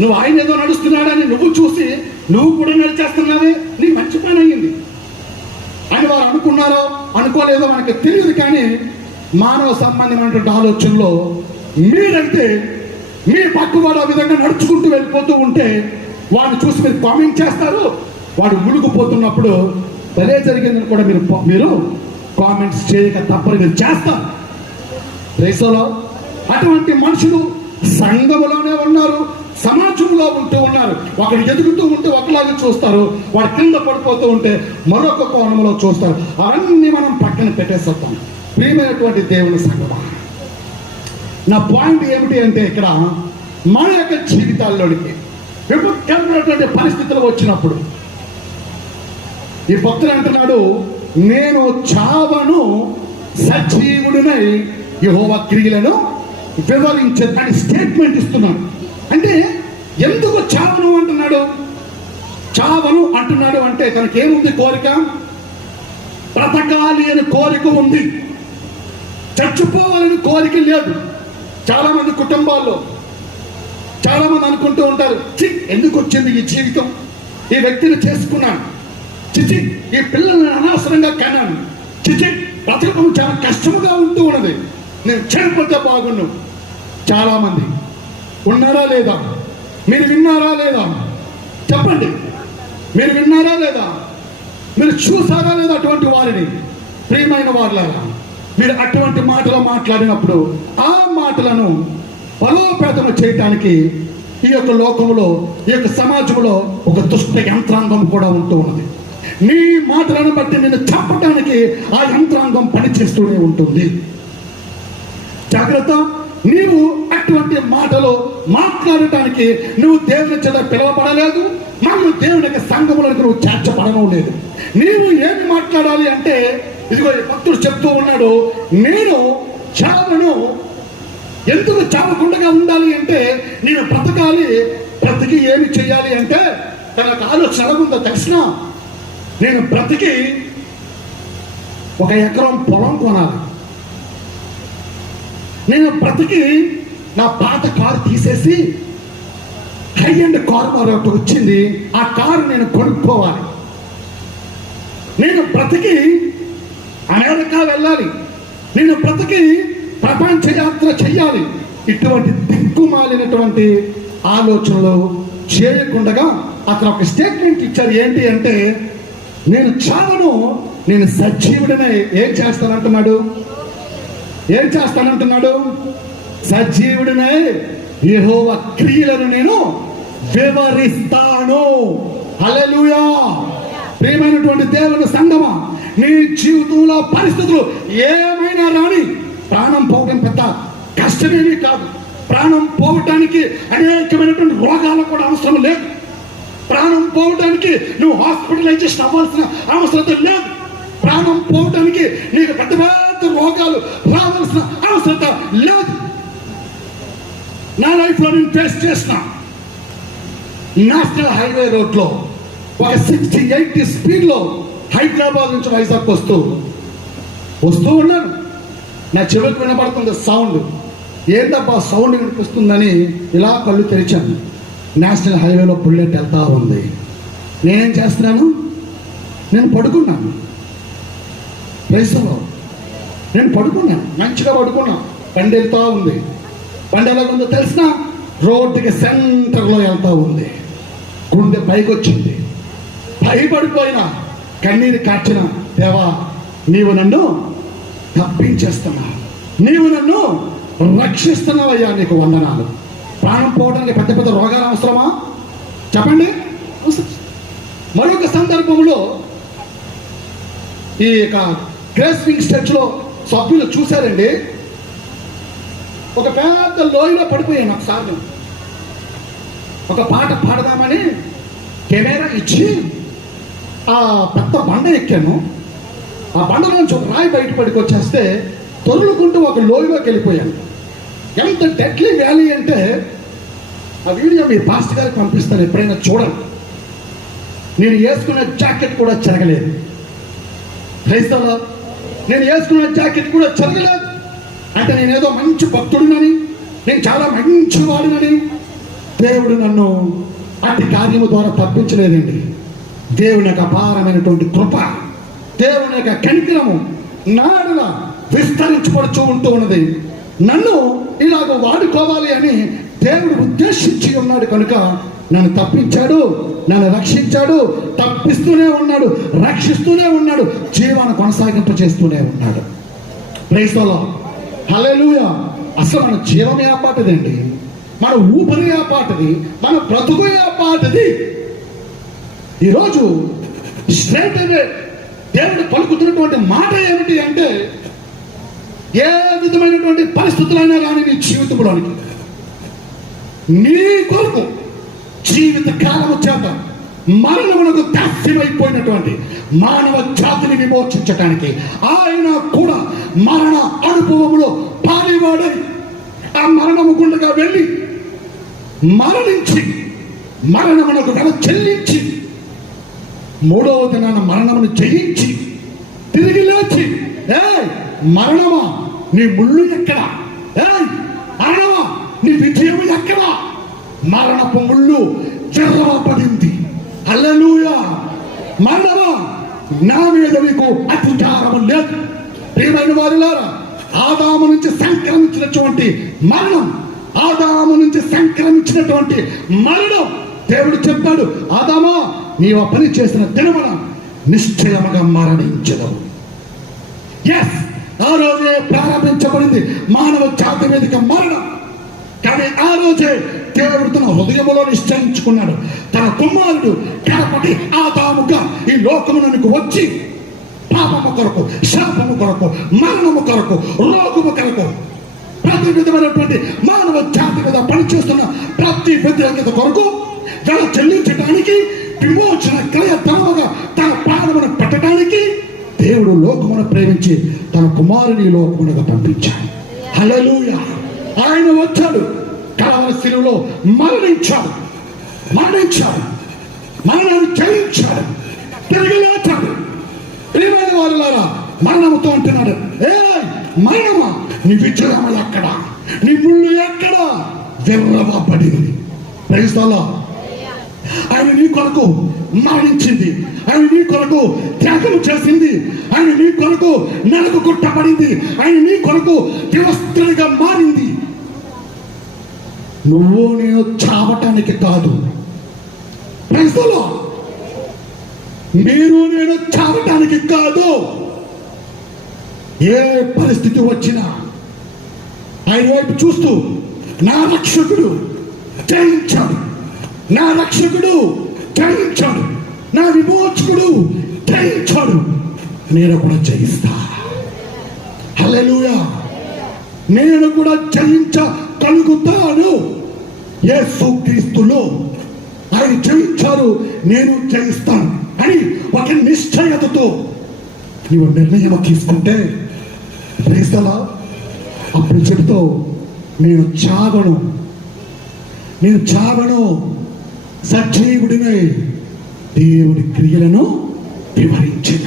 నువ్వు ఆయన ఏదో నడుస్తున్నాడని నువ్వు చూసి నువ్వు కూడా నడిచేస్తున్నావే, నీ మంచి పని అయ్యింది అని వారు అనుకున్నారో అనుకోలేదో మనకి తెలియదు. కానీ మానవ సంబంధమైనటువంటి ఆలోచనలో మీరంటే మీ పక్కవాడు ఆ విధంగా నడుచుకుంటూ వెళ్ళిపోతూ ఉంటే వాడిని చూసి మీరు కామెంట్ చేస్తారు. వాడు మునిగిపోతున్నప్పుడు భలే జరిగిందని కూడా మీరు కామెంట్స్ చేయక తప్పని మీరు చేస్తారు. రేసోలో అటువంటి మనుషులు సంఘములోనే ఉన్నారు, సమాజంలో ఉంటూ ఉన్నారు. ఒకడు ఎదుగుతూ ఉంటే ఒకలాగా చూస్తారు, వాడు కింద పడిపోతూ ఉంటే మరొక కోణంలో చూస్తారు. అవన్నీ మనం పక్కన పెట్టేస్తాం. ప్రియమైనటువంటి దేవుని సంఘమా, నా పాయింట్ ఏమిటి అంటే, ఇక్కడ మన యొక్క జీవితాల్లోనికి విపత్కరమైనటువంటి పరిస్థితులు వచ్చినప్పుడు ఈ భక్తుడు అంటున్నాడు, నేను చావను, సజీవుడినై యెహోవా క్రియలను వివరించని స్టేట్మెంట్ ఇస్తున్నాడు. అంటే ఎందుకు చావను అంటున్నాడు? చావను అంటున్నాడు అంటే తనకేముంది? కోరిక, బ్రతకాలి అని కోరిక ఉంది, చచ్చిపోవాలని కోరిక లేదు. చాలా మంది కుటుంబాల్లో చాలా మంది అనుకుంటూ ఉంటారు, చి ఎందుకు వచ్చింది ఈ జీవితం, ఈ వ్యక్తిని చేసుకున్నాను, చిచి ఈ పిల్లల్ని అనవసరంగా కన్నాను, చిచి బ్రతకడం చాలా కష్టముగా ఉంటూ ఉన్నది, నేను చనిపోతే బాగున్నాను. చాలా మంది ఉన్నారా లేదా? మీరు విన్నారా లేదా? చెప్పండి, మీరు విన్నారా లేదా? మీరు చూసారా లేదా అటువంటి వారిని? ప్రియమైన వారులారా, మీరు అటువంటి మాటలు మాట్లాడినప్పుడు ఆ మాటలను బలోపేతం చేయటానికి ఈ యొక్క లోకంలో, ఈ యొక్క సమాజంలో ఒక దుష్ట యంత్రాంగం కూడా ఉంటూ ఉన్నది. నీ మాటలను బట్టి నిన్ను చంపడానికి ఆ యంత్రాంగం పనిచేస్తూనే ఉంటుంది. జాగ్రత్త. నీవు అటువంటి మాటలు మాట్లాడటానికి నువ్వు దేవుని చేత పిలువబడలేదు, మరియు దేవుని యొక్క సంఘములకు నువ్వు చేర్చబడడం లేదు. నీవు ఏమి మాట్లాడాలి అంటే, ఇదిగో ఈ భక్తుడు చెప్తూ ఉన్నాడు, నేను చావను. ఎందుకు చావకుండా ఉండాలి అంటే, నేను బ్రతకాలి. బ్రతికి ఏమి చేయాలి అంటే, తనకు ఆలోచన ఉందో తెలిసిన, నేను బ్రతికి 1 ఎకరం పొలం కొనాలి. నేను బ్రతికి నా పాత కారు తీసేసి హై అండ్ కారు మరొకటి వచ్చింది, ఆ కారు నేను కొనుక్కోవాలి. నేను బ్రతికి అమెరికా వెళ్ళాలి. నేను బ్రతికి ప్రపంచ యాత్ర చెయ్యాలి. ఇటువంటి దిక్కుమాలినటువంటి ఆలోచనలు చేయకుండా అతను ఒక స్టేట్మెంట్ ఇచ్చారు. ఏంటి అంటే, నేను చావను, నేను సజీవుడనే. ఏం చేస్తానంటున్నాడు? ఏం చేస్తానంటున్నాడు? సజీవుడనే యెహోవా క్రియలను నేను వివరిస్తాను. హల్లెలూయా. ప్రియమైనటువంటి దేవుని సంగమా, నీ జీవితంలో పరిస్థితులు ఏమైనా రాని, ప్రాణం పోవడం పెద్ద కష్టమేమీ కాదు. ప్రాణం పోవటానికి అనేకమైనటువంటి రోగాలు కూడా అవసరం లేదు. ప్రాణం పోవటానికి నువ్వు హాస్పిటలైజేషన్ అవ్వాల్సిన అవసరం లేదు. ప్రాణం పోవటానికి నీకు పెద్ద పెద్ద రోగాలు రావాల్సిన అవసరం లేదు. నా లైఫ్ లో నేను ఫేస్ చేసిన నేషనల్ హైవే రోడ్ లో ఒక 60-80 స్పీడ్ లో హైదరాబాద్ నుంచి వైజాగ్ వస్తూ ఉన్నాను. నా చెవికి వినపడుతుంది సౌండ్. ఏంటబ్బా సౌండ్ వినిపిస్తుందని ఇలా కళ్ళు తెరిచాను. నేషనల్ హైవేలో బుల్లెట్ వెళ్తా ఉంది. నేనేం చేస్తున్నాను? నేను పడుకున్నాను. ప్రైస్లో నేను పడుకున్నాను, మంచిగా పడుకున్నాను. బండి వెళ్తా ఉంది. బండి ఎలాగుందో తెలిసిన, రోడ్డుకి సెంటర్లో వెళ్తా ఉంది. గుండె పైకి వచ్చింది. భయపడిపోయినా, కన్నీరు కార్చిన, దేవా నీవు నన్ను తప్పించేస్తున్నావు, నీవు నన్ను రక్షిస్తున్నావయ్యా, నీకు వందనాలు. ప్రాణం పోవడానికి పెద్ద పెద్ద రోగాలు అవసరమా? చెప్పండి. మరొక సందర్భంలో ఈ గ్రేస్ వింగ్స్ చర్చ్లో సభ్యులు చూశారండి, ఒక పెద్ద లోయలో పడిపోయాను. ఒకసారి ఒక పాట పాడదామని కెమెరా ఇచ్చి ఆ పెద్ద బండ ఎక్కాను. ఆ బండ నుంచి ఒక రాయి బయటపడికి వచ్చేస్తే తొరులుకుంటూ ఒక లోయలోకి వెళ్ళిపోయాను. ఎంత డెడ్లీ వ్యాలీ అంటే, ఆ వీడియో మీ పాస్టర్ గారికి పంపిస్తాను, ఎప్పుడైనా చూడండి. నేను వేసుకున్న జాకెట్ కూడా చెరగలేదు. క్రైస్తవ, నేను వేసుకున్న జాకెట్ కూడా చెరగలేదు. అంటే నేనేదో మంచి భక్తుడినని, నేను చాలా మంచి వాడినని దేవుడు నన్ను అట్టి కార్యము ద్వారా తప్పించలేదండి. దేవుని యొక్క అపారమైనటువంటి కృప, దేవుని యొక్క కనికరము నాడున విస్తరించబడుతూ ఉంటూ ఉన్నది. నన్ను ఇలాగ వాడుకోవాలి అని దేవుడు ఉద్దేశించి ఉన్నాడు కనుక నన్ను తప్పించాడు, నన్ను రక్షించాడు, తప్పిస్తూనే ఉన్నాడు, రక్షిస్తూనే ఉన్నాడు, జీవాన్ని కొనసాగింప చేస్తూనే ఉన్నాడు. Praise the Lord. హల్లెలూయా. అసలు మన జీవం ఏ పాటదండి, మన ఊపిరి ఏ పాటది, మన బ్రతుకు ఏ పాటది. ఈరోజు స్ట్రైట్ అవే దేవుడు పలుకుతున్నటువంటి మాట ఏమిటి అంటే, ఏ విధమైనటువంటి పరిస్థితులైనా కానీ నీ జీవితంలోనికి నీ కొరకు జీవిత కాలము చేత మరణమునకు దాస్యమైపోయినటువంటి మానవ జాతిని విమోచించటానికి ఆయన కూడా మరణ అనుభవములో పాలివాడై ఆ మరణము గుండగా వెళ్ళి మరణించి మరణమునకు వెల చెల్లించి 3వ దినాన మరణమును జయించి తిరిగి లేచి, మరణమా నీ ముళ్ళు ఎక్కడ, మరణమా నీ విజయం ఎక్కడ, మరణపు ముళ్ళు జరపబడింది. హల్లెలూయా. మరణమా నా మీద నీకు అధికారము లేదు. ప్రియమైన వారులారా, ఆదాము నుంచి సంక్రమించినటువంటి మరణం, ఆదాము నుంచి సంక్రమించినటువంటి మరణం దేవుడు చెప్పాడు, ఆదామా నీవు ఆ పని చేసిన దినమున నిశ్చయముగా మరణించదవు. ఎస్, ఆ రోజే ప్రారంభించబడింది మానవ జాతి మీదకి మరణం. కానీ ఆ రోజే దేవుడు తన హృదయములో నిశ్చయించుకున్నాడు, తన కుమారుడు కడపటి ఆదాముగా ఈ లోకమునకు వచ్చి పాపము కొరకు, శాపము కొరకు, మరణము కొరకు, రోగము కొరకు ప్రతి విధమైనటువంటి మానవ జాతి మీద పనిచేస్తున్న ప్రతి వ్యతిరేకత కొరకు వెల చెల్లించడానికి, విమోచన క్రయ తరముగా తన ప్రాణమును పెట్టడానికి దేవుడు లోకమును ప్రేమించి తన కుమారుని లోకమునగా పంపించాడు. హల్లెలూయా. ఆయన వచ్చాడు, కలవరి శిలువలో మరణించాడు, మరణాన్ని జయించాడు, తిరిగి లేచాడు. ప్రియమైన వారులారా, మరణముతో అంటున్నాడు, ఏ మరణమా నీ విజయములు ఎక్కడ, నీ ముళ్ళు ఎక్కడ విర్రవబడింది. Praise the Lord. ఆయన నీ కొరకు మరణించింది, ఆయన నీ కొరకు త్యాగం చేసింది, ఆయన నీ కొరకు నలుగు కొట్టబడింది, ఆయన నీ కొరకు వివస్త్రుడిగా మారింది. నువ్వు నేను చావటానికి కాదు. Praise the Lord. మీరు నేను చావటానికి కాదు. ఏ పరిస్థితి వచ్చినా ఆయన వైపు చూస్తూ నా రక్షకుడు జయించాడు, నా రక్షకుడు జయించాడు, నా విమోచకుడు జయించాడు, నేను కూడా జయిస్తా. హల్లెలూయా. నేను కూడా జయించగలుగుతాను. యేసుక్రీస్తులో ఆయన జయించారు, నేను జయిస్తాను అని ఒక నిశ్చయతతో నీవు నిర్ణయం తీసుకుంటే ప్రైజ్ ది లార్డ్, అప్పుడు చెబుతావు, నేను చావను, సజీవుడినై దేవుని క్రియలను వివరించిన.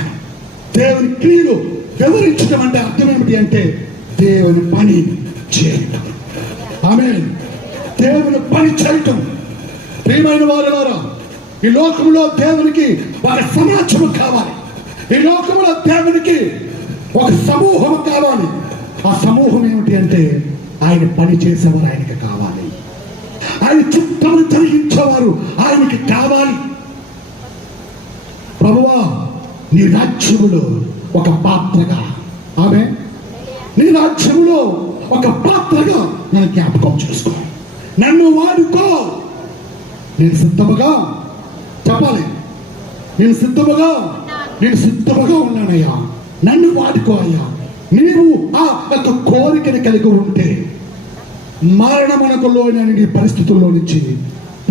దేవుని క్రియలు వివరించడం అంటే అర్థం ఏమిటి అంటే దేవుని పని చేయటం. ఆమేన్. దేవుని పని చేయటం. ప్రియమైన వారులారా, ఈ లోకంలో దేవునికి ఒక సమాజం కావాలి, ఈ లోకంలో దేవునికి ఒక సమూహం కావాలి. ఆ సమూహం ఏమిటి అంటే ఆయన పని చేసేవారు ఆయనకి కావాలి, ఆయన చిత్తమును జరిగించేవారు ఆయనకి కావాలి. ప్రభువా, నీ రాజ్యములో ఒక పాత్రగా, ఆమె నీ రాజ్యములో ఒక పాత్రగా నన్ను జ్ఞాపకం చేసుకో, నన్ను వాడుకో. నేను సిద్ధముగా చెప్పాలి, నేను సిద్ధముగా ఉన్నానయ్యా, నన్ను వాడుకో అయ్యా. నీవు ఆ యొక్క కోరికని కలిగి ఉంటే మరణమునకులోని పరిస్థితుల్లో నుంచి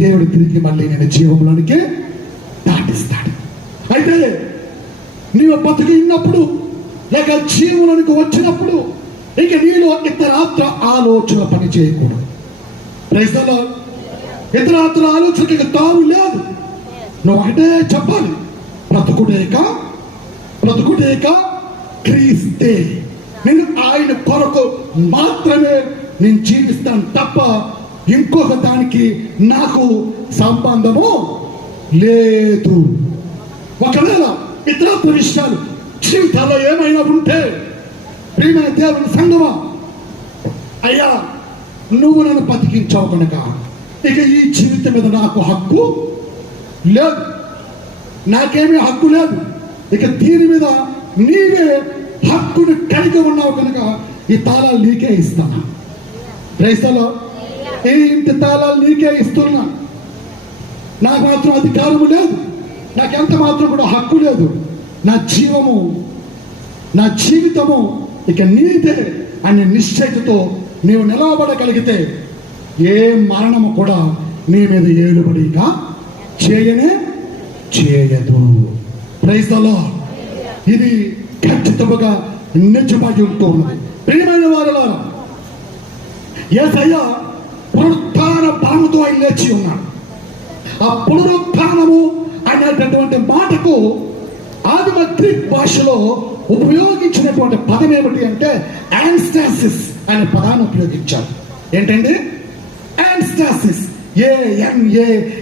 దేవుడు తిరిగి మళ్ళీ నేను జీవంలోనికి దాటిస్తాడు. అయితే నీవు బతికి ఉన్నప్పుడు లేక జీవంలోనికి వచ్చినప్పుడు ఇక నీలో ఇతరాత్ర ఆలోచన పని చేయకూడదు. Praise the lord. ఇతరాత్ర ఆలోచనకి తావు లేదు. నువ్వు ఒకటే చెప్పాలి, బ్రతుకుడేక క్రీస్తే. నేను ఆయన కొరకు మాత్రమే నేను జీవిస్తాను తప్ప ఇంకొక దానికి నాకు సంబంధము లేదు. ఒకవేళ ఇతరత్ర విషయాలు జీవితాల్లో ఏమైనా ఉంటే ప్రియమైన దేవుని సంగమా, అయ్యా నువ్వు నన్ను బతికించావు కనుక ఇక ఈ జీవితం మీద నాకు హక్కు లేదు, నాకేమీ హక్కు లేదు, ఇక దీని మీద నీవే హక్కును కలిగి ఉన్నావు కనుక ఈ తాళాలు నీకే ఇస్తాను. Praise the Lord. ఈ ఇంటి తాళాలు నీకే ఇస్తున్నా. నాకు మాత్రం అధికారము లేదు, నాకెంత మాత్రం కూడా హక్కు లేదు. నా జీవితము ఇక నీదే అనే నిశ్చయతతో నీవు నిలవబడగలిగితే ఏ మరణము కూడా నీ మీద ఏలుబడిగా చేయదు. Praise the Lord. ఇది ఖచ్చితంగా నిజమై ఉంటున్నది. ప్రియమైన వారులారా, యేసయ్య పునరుత్థాన బలముతో ఆయన లేచి ఉన్నాడు. ఆ పునరుత్థానము అనేటటువంటి మాటకు ఆదిమ గ్రీక్ భాషలో ఉపయోగించినటువంటి పదం ఏమిటి అంటే యాన్స్టాసిస్ అనే పదాన్ని ఉపయోగించారు. ఏంటండి యాన్స్టాసిస్?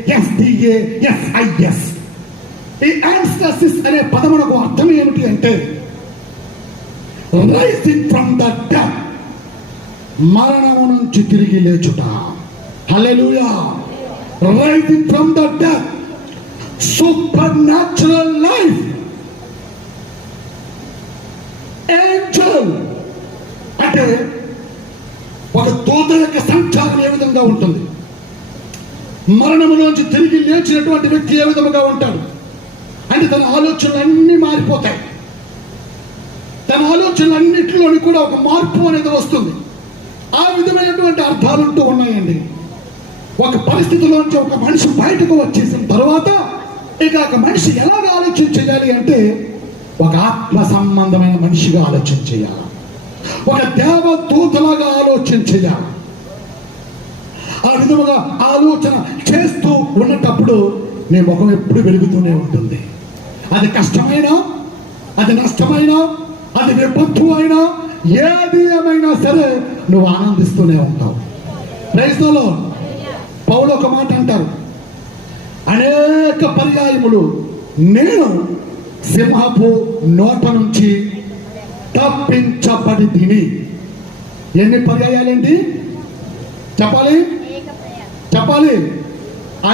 ANASTASIS. ఈ యాన్స్టాసిస్ అనే పదమునకు అర్థం ఏమిటి అంటే రైజింగ్ ఫ్రమ్ ద డెత్, మరణము నుంచి తిరిగి లేచుట. Hallelujah. Rising from the death, supernatural life. Angel అంటే ఒక దూత యొక్క సంచారం ఏ విధంగా ఉంటుంది, మరణములోంచి తిరిగి లేచినటువంటి వ్యక్తి ఏ విధముగా ఉంటాడు అంటే తన ఆలోచనలు అన్నీ మారిపోతాయి. తన ఆలోచనలన్నింటిలోని కూడా ఒక మార్పు అనేది వస్తుంది. ఆ విధమైనటువంటి అర్థాలు ఉంటూ ఉన్నాయండి. ఒక పరిస్థితిలోంచి ఒక మనిషి బయటకు వచ్చేసిన తర్వాత ఇక ఒక మనిషి ఎలాగ ఆలోచన చేయాలి అంటే ఒక ఆత్మ సంబంధమైన మనిషిగా ఆలోచన చేయాలి, ఒక దేవదూతలాగా ఆలోచన చేయాలి. ఆ విధముగా ఆలోచన చేస్తూ ఉన్నటప్పుడు నీ ముఖం ఎప్పుడు వెలుగుతూనే ఉంటుంది. అది కష్టమైనా, అది నష్టమైనా, అది విపత్తు అయినా, ఏది ఏమైనా సరే నువ్వు ఆనందిస్తూనే ఉంటావు. Praise the lord. పౌలు ఒక మాట అంటారు, అనేక పర్యాయములు నేను సింహపు నోట నుంచి తప్పించబడి తిని. ఎన్ని పర్యాయాలేంటి చెప్పాలి?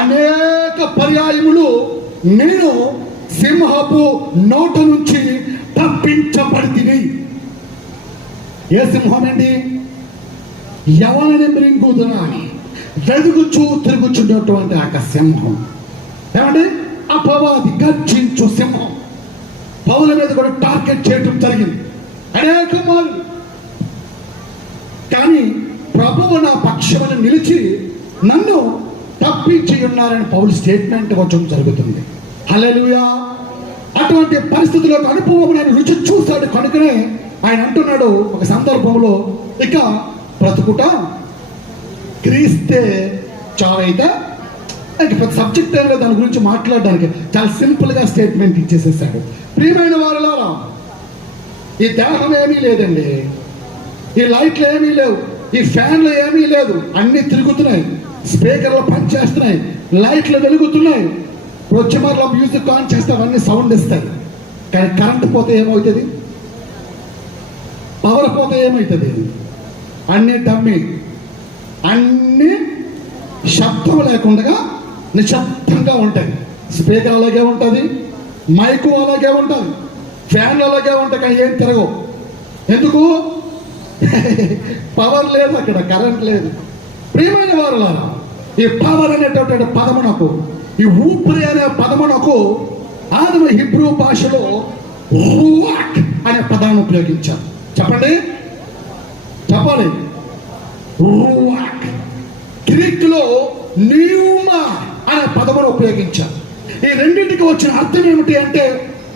అనేక పర్యాయములు నేను సింహపు నోట నుంచి తప్పించబడి తిని. ఏ సింహం అండి? ఎవరిని మృంగుదునా అని వెదుగుచూ తిరుగుచున్నటువంటి ఆ సింహం. ఏమండి? అపవాది గర్జించు సింహం పౌల మీద కూడా టార్గెట్ చేయటం జరిగింది అనేక మార్లు. కానీ ప్రభువు నా పక్షమున నిలిచి నన్ను తప్పించి ఉన్నారని పౌలు స్టేట్మెంట్ ఇవ్వడం జరుగుతుంది. హల్లెలూయా. అటువంటి పరిస్థితులకు అనుభవం ఆయన రుచి చూశాడు కనుకనే ఆయన అంటున్నాడు ఒక సందర్భంలో, ఇక బ్రతుకుట క్రీస్తే చావైతే. పెద్ద సబ్జెక్ట్ ఏమో దాని గురించి మాట్లాడడానికి చాలా సింపుల్ గా స్టేట్మెంట్ ఇచ్చేసేసాడు. ప్రియమైన వారలారా, ఈ దేహం ఏమీ లేదండి, ఈ లైట్లు ఏమీ లేవు, ఈ ఫ్యాన్లు ఏమీ లేదు, అన్ని తిరుగుతున్నాయి, స్పీకర్లు పనిచేస్తున్నాయి, లైట్లు వెలుగుతున్నాయి, వచ్చి మరలా మ్యూజిక్ ఆన్ చేస్తే అవన్నీ సౌండ్ ఇస్తాయి. కానీ కరెంట్ పోతే ఏమవుతుంది? పవర్ పోతే ఏమవుతుంది? అన్ని డమ్మి, అన్ని శబ్దం లేకుండా నిశ్శబ్దంగా ఉంటాయి. స్పీకర్ అలాగే ఉంటుంది, మైకు అలాగే ఉంటుంది, ఫ్యాన్లు అలాగే ఉంటాయి, కానీ ఏం తిరగవు. ఎందుకు? పవర్ లేదు, అక్కడ కరెంట్ లేదు. ప్రియమైన వారులారా, ఈ పవర్ అనేటటువంటి పదమునకు, ఈ ఊపిరి అనే పదమునకు ఆదిమ హిబ్రూ భాషలో రూవాక్ అనే పదాన్ని ఉపయోగించారు. చెప్పండి, చెప్పాలి. రూవాక్. గ్రీక్ లో న్యూమా అనే పదమును ఉపయోగించారు. ఈ రెండింటికి వచ్చిన అర్థం ఏమిటి అంటే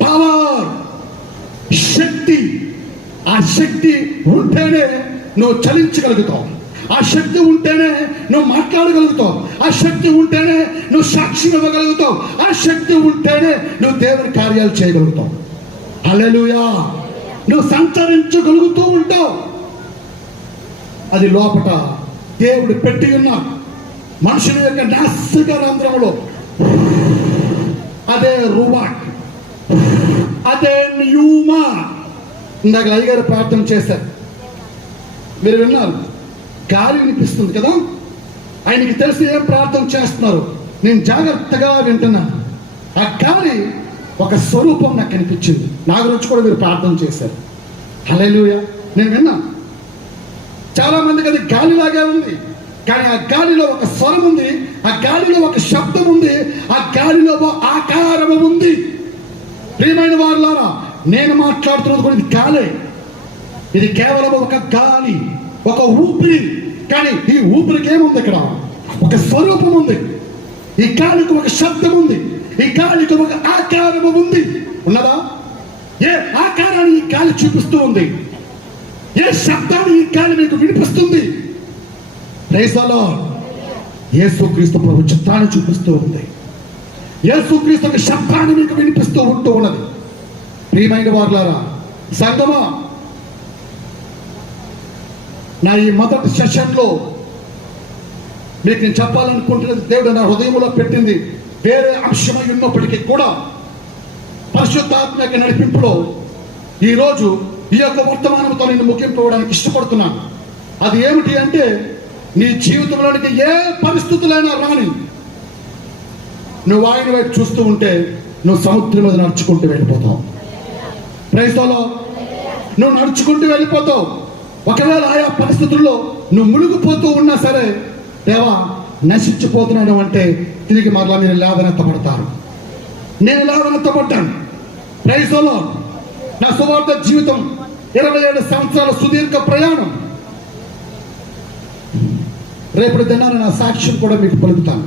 పవర్, శక్తి. ఆ శక్తి ఉంటేనే నువ్వు చలించగలుగుతావు, ఆ శక్తి ఉంటేనే నువ్వు మాట్లాడగలుగుతావు, ఆ శక్తి ఉంటేనే నువ్వు సాక్ష్యం ఇవ్వగలుగుతావు, ఆ శక్తి ఉంటేనే నువ్వు దేవుని కార్యాలు చేయగలుగుతావు. హల్లెలూయా. నువ్వు సంచరించగలుగుతూ ఉంటావు. అది లోపట దేవుడు పెట్టి ఉన్న మనుషుని యొక్క నాసిక రంధ్రములో అదే రువాక్, అదే న్యూమా. ఇందాక అయ్యగారు ప్రార్థన చేశారు, మీరు విన్నారు. గాలి వినిపిస్తుంది కదా, ఆయనకి తెలిసి ఏం ప్రార్థన చేస్తున్నారు నేను జాగ్రత్తగా వింటున్నాను. ఆ గాలి ఒక స్వరూపం నాకు కనిపించింది. నా గురించి కూడా మీరు ప్రార్థన చేశారు. హల్లెలూయా. నేను విన్నాను. చాలా మందికి అది గాలిలాగే ఉంది, కానీ ఆ గాలిలో ఒక స్వరం ఉంది, ఆ గాలిలో ఒక శబ్దం ఉంది, ఆ గాలిలో ఒక ఆకారము ఉంది. ప్రియమైన వారులారా, నేను మాట్లాడుతున్నది కూడా ఇది గాలే. ఇది కేవలం ఒక గాలి, ఒక ఊపిరి. కానీ ఈ ఊపిరికి ఏముంది? ఇక్కడ ఒక స్వరూపం ఉంది. ఈ గాలికి ఒక శబ్దం ఉంది, ఈ గాలికి ఒక ఆకారము ఉంది. ఉన్నదా? ఏ ఆకారాన్ని ఈ గాలి చూపిస్తూ ఉంది? ఏ శబ్దాన్ని ఈ గాలి మీకు వినిపిస్తుంది? Praise the Lord. యేసుక్రీస్తు ప్రభు చిత్రాన్ని చూపిస్తూ ఉంది. యేసుక్రీస్తు యొక్క శబ్దాన్ని మీకు వినిపిస్తూ ఉంటూ ఉన్నది. ప్రియమైన వారులారా, సంగమా, నా ఈ మొదటి సెషన్లో మీకు నేను చెప్పాలనుకుంటున్నది దేవుడు నా హృదయంలో పెట్టింది వేరే అంశమై ఉన్నప్పటికీ కూడా పరిశుద్ధాత్మ యొక్క నడిపింపులో ఈరోజు ఈ యొక్క వర్తమానంతో నేను ముగింపడానికి ఇష్టపడుతున్నాను. అది ఏమిటి అంటే, నీ జీవితంలోనికి ఏ పరిస్థితులైనా రాని, నువ్వు ఆయన వైపు చూస్తూ ఉంటే నువ్వు సముద్రం మీద నడుచుకుంటూ వెళ్ళిపోతావు. Praise the Lord. నువ్వు నడుచుకుంటూ వెళ్ళిపోతావు. ఒకవేళ ఆయా పరిస్థితుల్లో నువ్వు మునిగిపోతూ ఉన్నా సరే, దేవా నశించిపోతున్నాను అంటే తిరిగి మరలా మీరు లేవనెత్తబడతారు. నేను లేవనెత్తబడ్డాను. Praise the lord. నా సువార్త జీవితం 27 సంవత్సరాల సుదీర్ఘ ప్రయాణం. రేపటి దినాన నా సాక్ష్యం కూడా మీకు పలుకుతాను.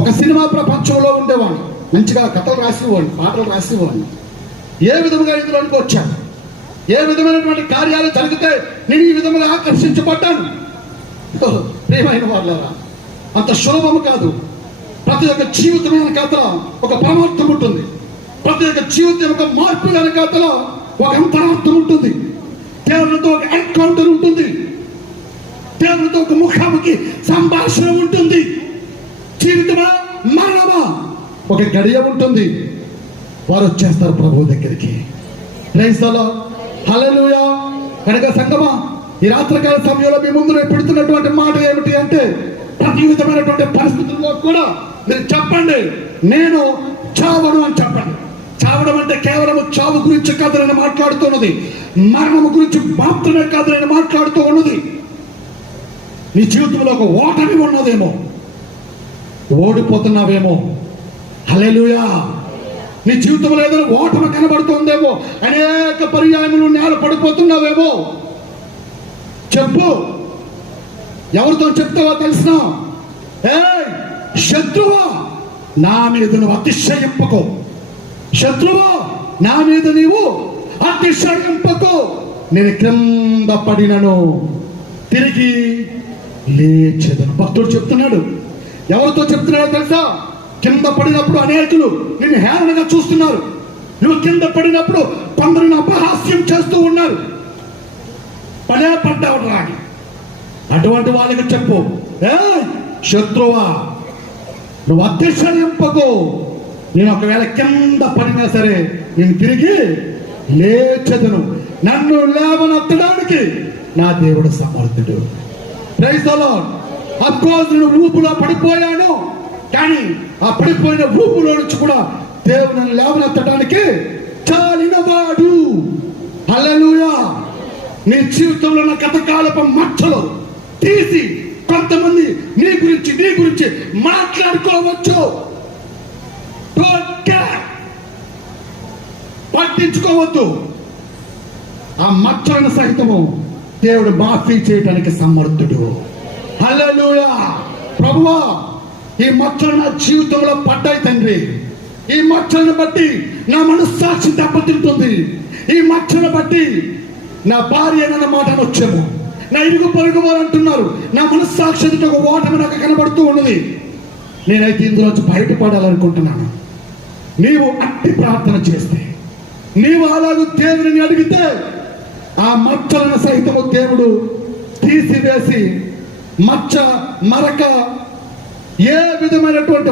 ఒక సినిమా ప్రపంచంలో ఉండేవాడిని, మంచిగా కథలు రాసేవాడిని, పాటలు రాసేవాడిని. ఏ విధముగా ఇందులోనికి వచ్చాను, ఏ విధమైనటువంటి కార్యాలు జరిగితే నేను ఈ విధముగా ఆకర్షించబడ్డాను. ప్రియమైన వాళ్ళారా, అంత సులభము కాదు. ప్రతి ఒక్క జీవితమైన కథలో ఒక పరమార్థం ఉంటుంది. ప్రతి ఒక్క జీవితం ఒక మార్పు అనే కథలో ఒక అంతరార్థం ఉంటుంది. దేవునితో ఒక ఎన్కౌంటర్ ఉంటుంది. దేవునితో ఒక ముఖాముఖి సంభాషణ ఉంటుంది. జీవితమా మరణమా ఒక గడియ ఉంటుంది. వారు వచ్చేస్తారు ప్రభు దగ్గరికి. ప్రైజ్ ది లార్డ్, హల్లెలూయా. కనుక సంగమా, ఈ రాత్రికాల సమయంలో మీ ముందు నేను పెడుతున్నటువంటి మాట ఏమిటి అంటే, ప్రతి విధమైనటువంటి పరిస్థితుల్లో కూడా మీరు చెప్పండి, నేను చావను అని చెప్పండి. చావడం అంటే కేవలం చావు గురించి కాదు నేను మాట్లాడుతున్నది, మరణము గురించి మాత్రమే కాదు నేను మాట్లాడుతూ ఉన్నది. నీ జీవితంలో ఒక ఓటమి ఉన్నదేమో, ఓడిపోతున్నావేమో. హల్లెలూయా. నీ జీవితంలో ఏదైనా ఓటమి కనబడుతుందేమో, అనేక పర్యాయములు నేల పడిపోతున్నావేమో. చెప్పు, ఎవరితో చెప్తావో తెలిసిన, శత్రువా నా మీద నువ్వు అతిశయింపకు, శత్రువా నా మీద నీవు అతిశయింపకు. నేను క్రింద పడినను తిరిగి లేచెదను. భక్తుడు చెప్తున్నాడు. ఎవరితో చెప్తున్నాడో తెలుసా? కింద పడినప్పుడు అనేకులు నిన్ను హేళనగా చూస్తున్నారు. నువ్వు కింద పడినప్పుడు కొందరిని అపహాస్యం చేస్తూ ఉన్నారు. పడే పడ్డావు రాని అటువంటి వాళ్ళకి చెప్పు, శత్రువా నువ్వు అతిశయింపకు. నేను ఒకవేళ కింద పడినా సరే నేను తిరిగి లేచెదను. నన్ను లేవనెత్తడానికి నా దేవుడు సమర్థుడు. Praise the Lord. Of course నేను ఊపులో పడిపోయాను, కానీ ఆ పడిపోయిన ఊపులో నుంచి కూడా దేవుడు నన్ను లేవనెత్తడానికి చాలినవాడు. హల్లెలూయా. నీ జీవితంలో ఉన్న గతకాలపు మచ్చలు తీసి కొంతమంది నీ గురించి మాట్లాడుకోవచ్చు. పట్టించుకోవద్దు. ఆ మచ్చలను సహితము దేవుడు మాఫీ చేయడానికి సమర్థుడు. హల్లెలూయా. ప్రభువా, ఈ మచ్చలు నా జీవితంలో పడ్డాయి తండ్రి. ఈ మచ్చలను బట్టి నా మనస్సాక్షి దెబ్బతింటుంది. ఈ మచ్చలను బట్టి నా భార్య అన్న మాట వచ్చాము, నా ఇరుగు పొరుగు వారు అంటున్నారు, నా మనస్సాక్షి ఒక ఓటమి నాకు కనబడుతూ ఉన్నది. నేనైతే ఇందులోంచి బయటపడాలనుకుంటున్నాను. నీవు అట్టి ప్రార్థన చేస్తే, నీవు అలాగూ దేవుని అడిగితే, ఆ మచ్చలను సహితము దేవుడు తీసివేసి మచ్చ మరక ఏ విధమైనటువంటి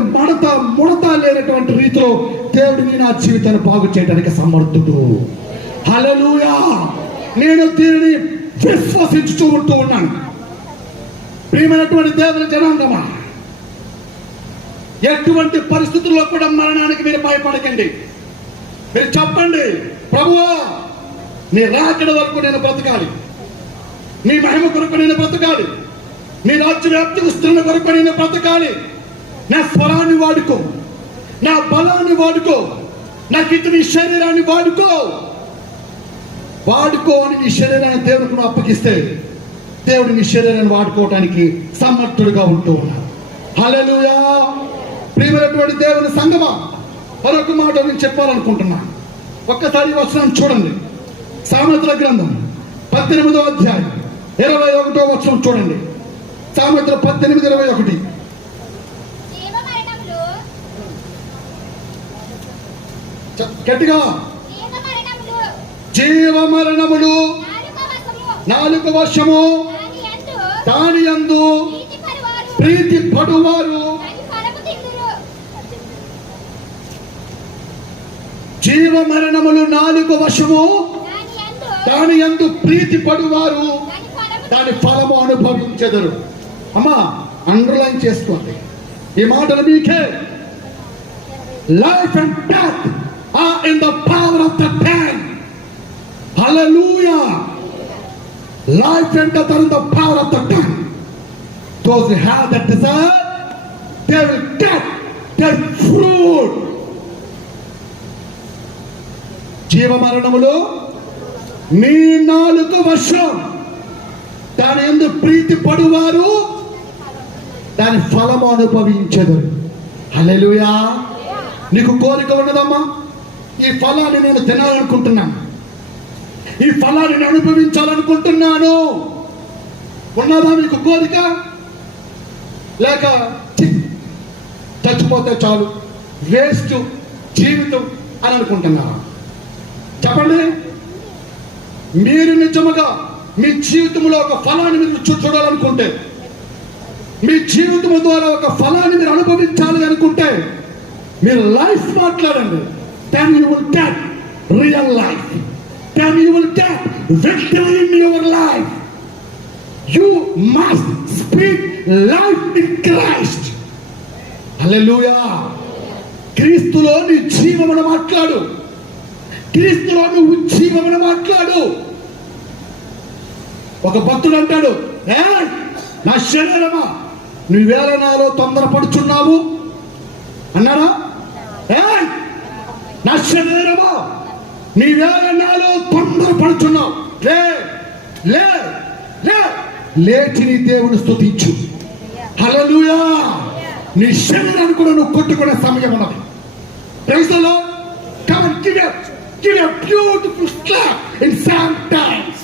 ముడత లేనటువంటి రీతిలో దేవుడిని నా జీవితాన్ని బాగు చేయడానికి సమర్థుడు. హల్లెలూయా. నేను దీనిని విశ్వసించుతూ ఉంటూ ఉన్నాను. ప్రియమైనటువంటి దేవుని జనాంగమా, ఎటువంటి పరిస్థితుల్లో కూడా మరణానికి మీరు భయపడకండి. మీరు చెప్పండి, ప్రభువా నీ రాకడ వరకు నేను బ్రతకాలి, నీ మహిమ కొరకు నేను బ్రతకాలి, నీ రాజ్య వ్యాప్తి విస్తరణ కొరకు నేను బ్రతకాలి. నా స్వరాన్ని వాడుకో, నా బలాన్ని వాడుకో, నాకు ఇతని శరీరాన్ని వాడుకో అని నీ శరీరాన్ని దేవుడికి నువ్వు అప్పగిస్తే, దేవుడు నీ శరీరాన్ని వాడుకోవడానికి సమర్థుడుగా ఉంటూ ఉన్నాడు. హల్లెలూయా. ప్రియమైనటువంటి దేవుని సంగమా, మరొక మాట నేను చెప్పాలనుకుంటున్నాను. ఒక్కసారి వచనం చూడండి. సామెతల గ్రంథం 18వ అధ్యాయం 21వ వచనం చూడండి. సామెతలు 18:21. గట్టిగా, జీవ మరణములు నాలుక వశము, దాని యందు ప్రీతి పడువారు. జీవ మరణములు నాలుక వశము, దాని యందు ప్రీతి పడువారు దాని ఫలము అనుభవించెదరు. అమ్మా, అండర్లైన్ చేసుకోండి ఈ మాటలు మీకే. Life and death are in the power of the tongue. Hallelujah. Life and death are in the power of the tongue. Those who have that desire, they will get their fruit. జీవ మరణములు నీ నాలుక వశం, దాని యందు ప్రీతి పడువారు దాని ఫలము అనుభవించెదరు. హల్లెలూయా. నీకు కోరిక ఉన్నదమ్మా, ఈ ఫలాన్ని నేను తినాలనుకుంటున్నాను, ఈ ఫలాన్ని నేను అనుభవించాలనుకుంటున్నాను. ఉన్నదా మీకు కోరిక? లేక చచ్చిపోతే చాలు, వేస్ట్ జీవితం అని అనుకుంటున్నారా? చెప్పండి. మీరు నిజముగా మీ జీవితంలో ఒక ఫలాన్ని మీరు చూడాలనుకుంటే, మీ జీవితం ద్వారా ఒక ఫలాన్ని మీరు అనుభవించాలి అనుకుంటే, మీరు లైఫ్ మాట్లాడండి. then you will get real life, then you will get victory in your life. You must speak life in Christ. హల్లెలూయా. క్రీస్తులో నీ జీవమును మాట్లాడు, క్రీస్తులో నువ్వు జీవమును మాట్లాడు. ఒక భక్తుడు అంటాడు, నా శరీరమా నువ్వేళ నాలో తొందరపడుచున్నావు అన్నాడా? నా శరీరమా నీవేళ నాలో తొందరపడుచున్నావు, లే లే లే లేచి నీ దేవుని స్తుతించు. హల్లెలూయా. నీ శరీరాన్ని కూడా నువ్వు కొట్టుకునే సమయం ఉన్నది. Praise the Lord. Come on, give a beautiful clap in sometimes.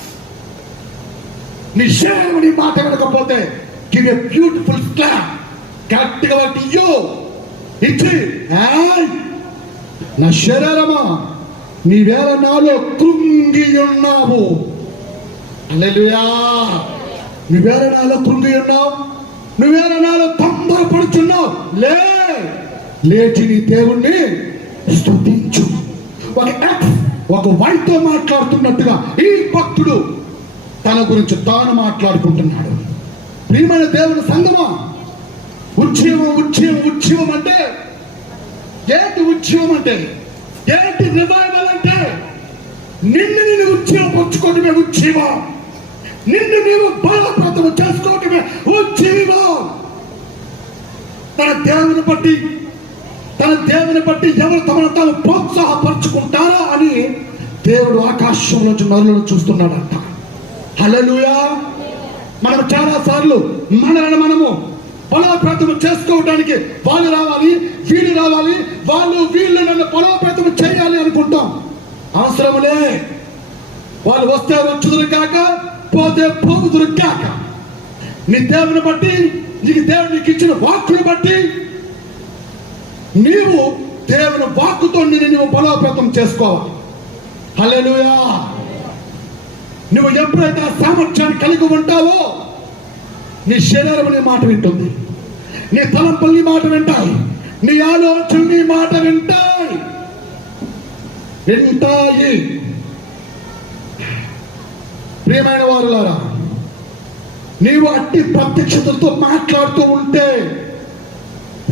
నీ శరీరం నీ మాట వినకపోతే give a beautiful clap. Correct గా వాటి ఇచ్చి, నా శరీరమా నీవేళ నాలో కృంగి ఉన్నావు. హల్లెలూయా. నువ్వేళ నాలో కృంగి ఉన్నావు, నువ్వేళ నాలో తొందరపడుచున్నావు, లేచి నీ దేవుణ్ణి స్తుతించు. ఒక వైతో మాట్లాడుతున్నట్టుగా ఈ భక్తుడు తన గురించి తాను మాట్లాడుకుంటున్నాడు. ప్రియమైన దేవుని సంగమా, ఉద్యమం ఉద్యమం ఉద్యమం అంటే ఏంటి? ఉద్యమం అంటే ఏంటి? రివైవల్ అంటే నిన్ను నేను ఉద్యమపరచుకోవటమే ఉద్యమం, నిన్ను నీవు బలప్రదము చేసుకోవటమే ఉద్యమం. తన దేవుని బట్టి ఎవరు తమను తాను ప్రోత్సాహపరచుకుంటారా అని దేవుడు ఆకాశంలోంచి నరులను చూస్తున్నాడంట. హల్లెలూయా. మనం చాలా సార్లు మనము బలోపేతము చేసుకోవడానికి వాళ్ళు రావాలి, వీళ్ళు రావాలి, వీళ్ళు నన్ను బలోపేతము చేయాలి అనుకుంటాం. అవసరములే. వాళ్ళు వస్తే వచ్చుదురు కాక, పోతే పోదురు కాక. నీ దేవుని బట్టి, నీకు ఇచ్చిన వాక్కును బట్టి నీవు దేవుని వాక్కుతో నువ్వు బలోపేతం చేసుకోవాలి. హల్లెలూయా. నువ్వు ఎప్పుడైతే ఆ సామర్థ్యాన్ని కలిగి ఉంటావో నీ శరీరం నీ మాట వింటుంది, నీ తలంపులు నీ మాట వింటాయి, నీ ఆలోచన నీ మాట వింటాయి. ప్రియమైన వారులారా, నీవు అట్టి ప్రత్యక్షతతో మాట్లాడుతూ ఉంటే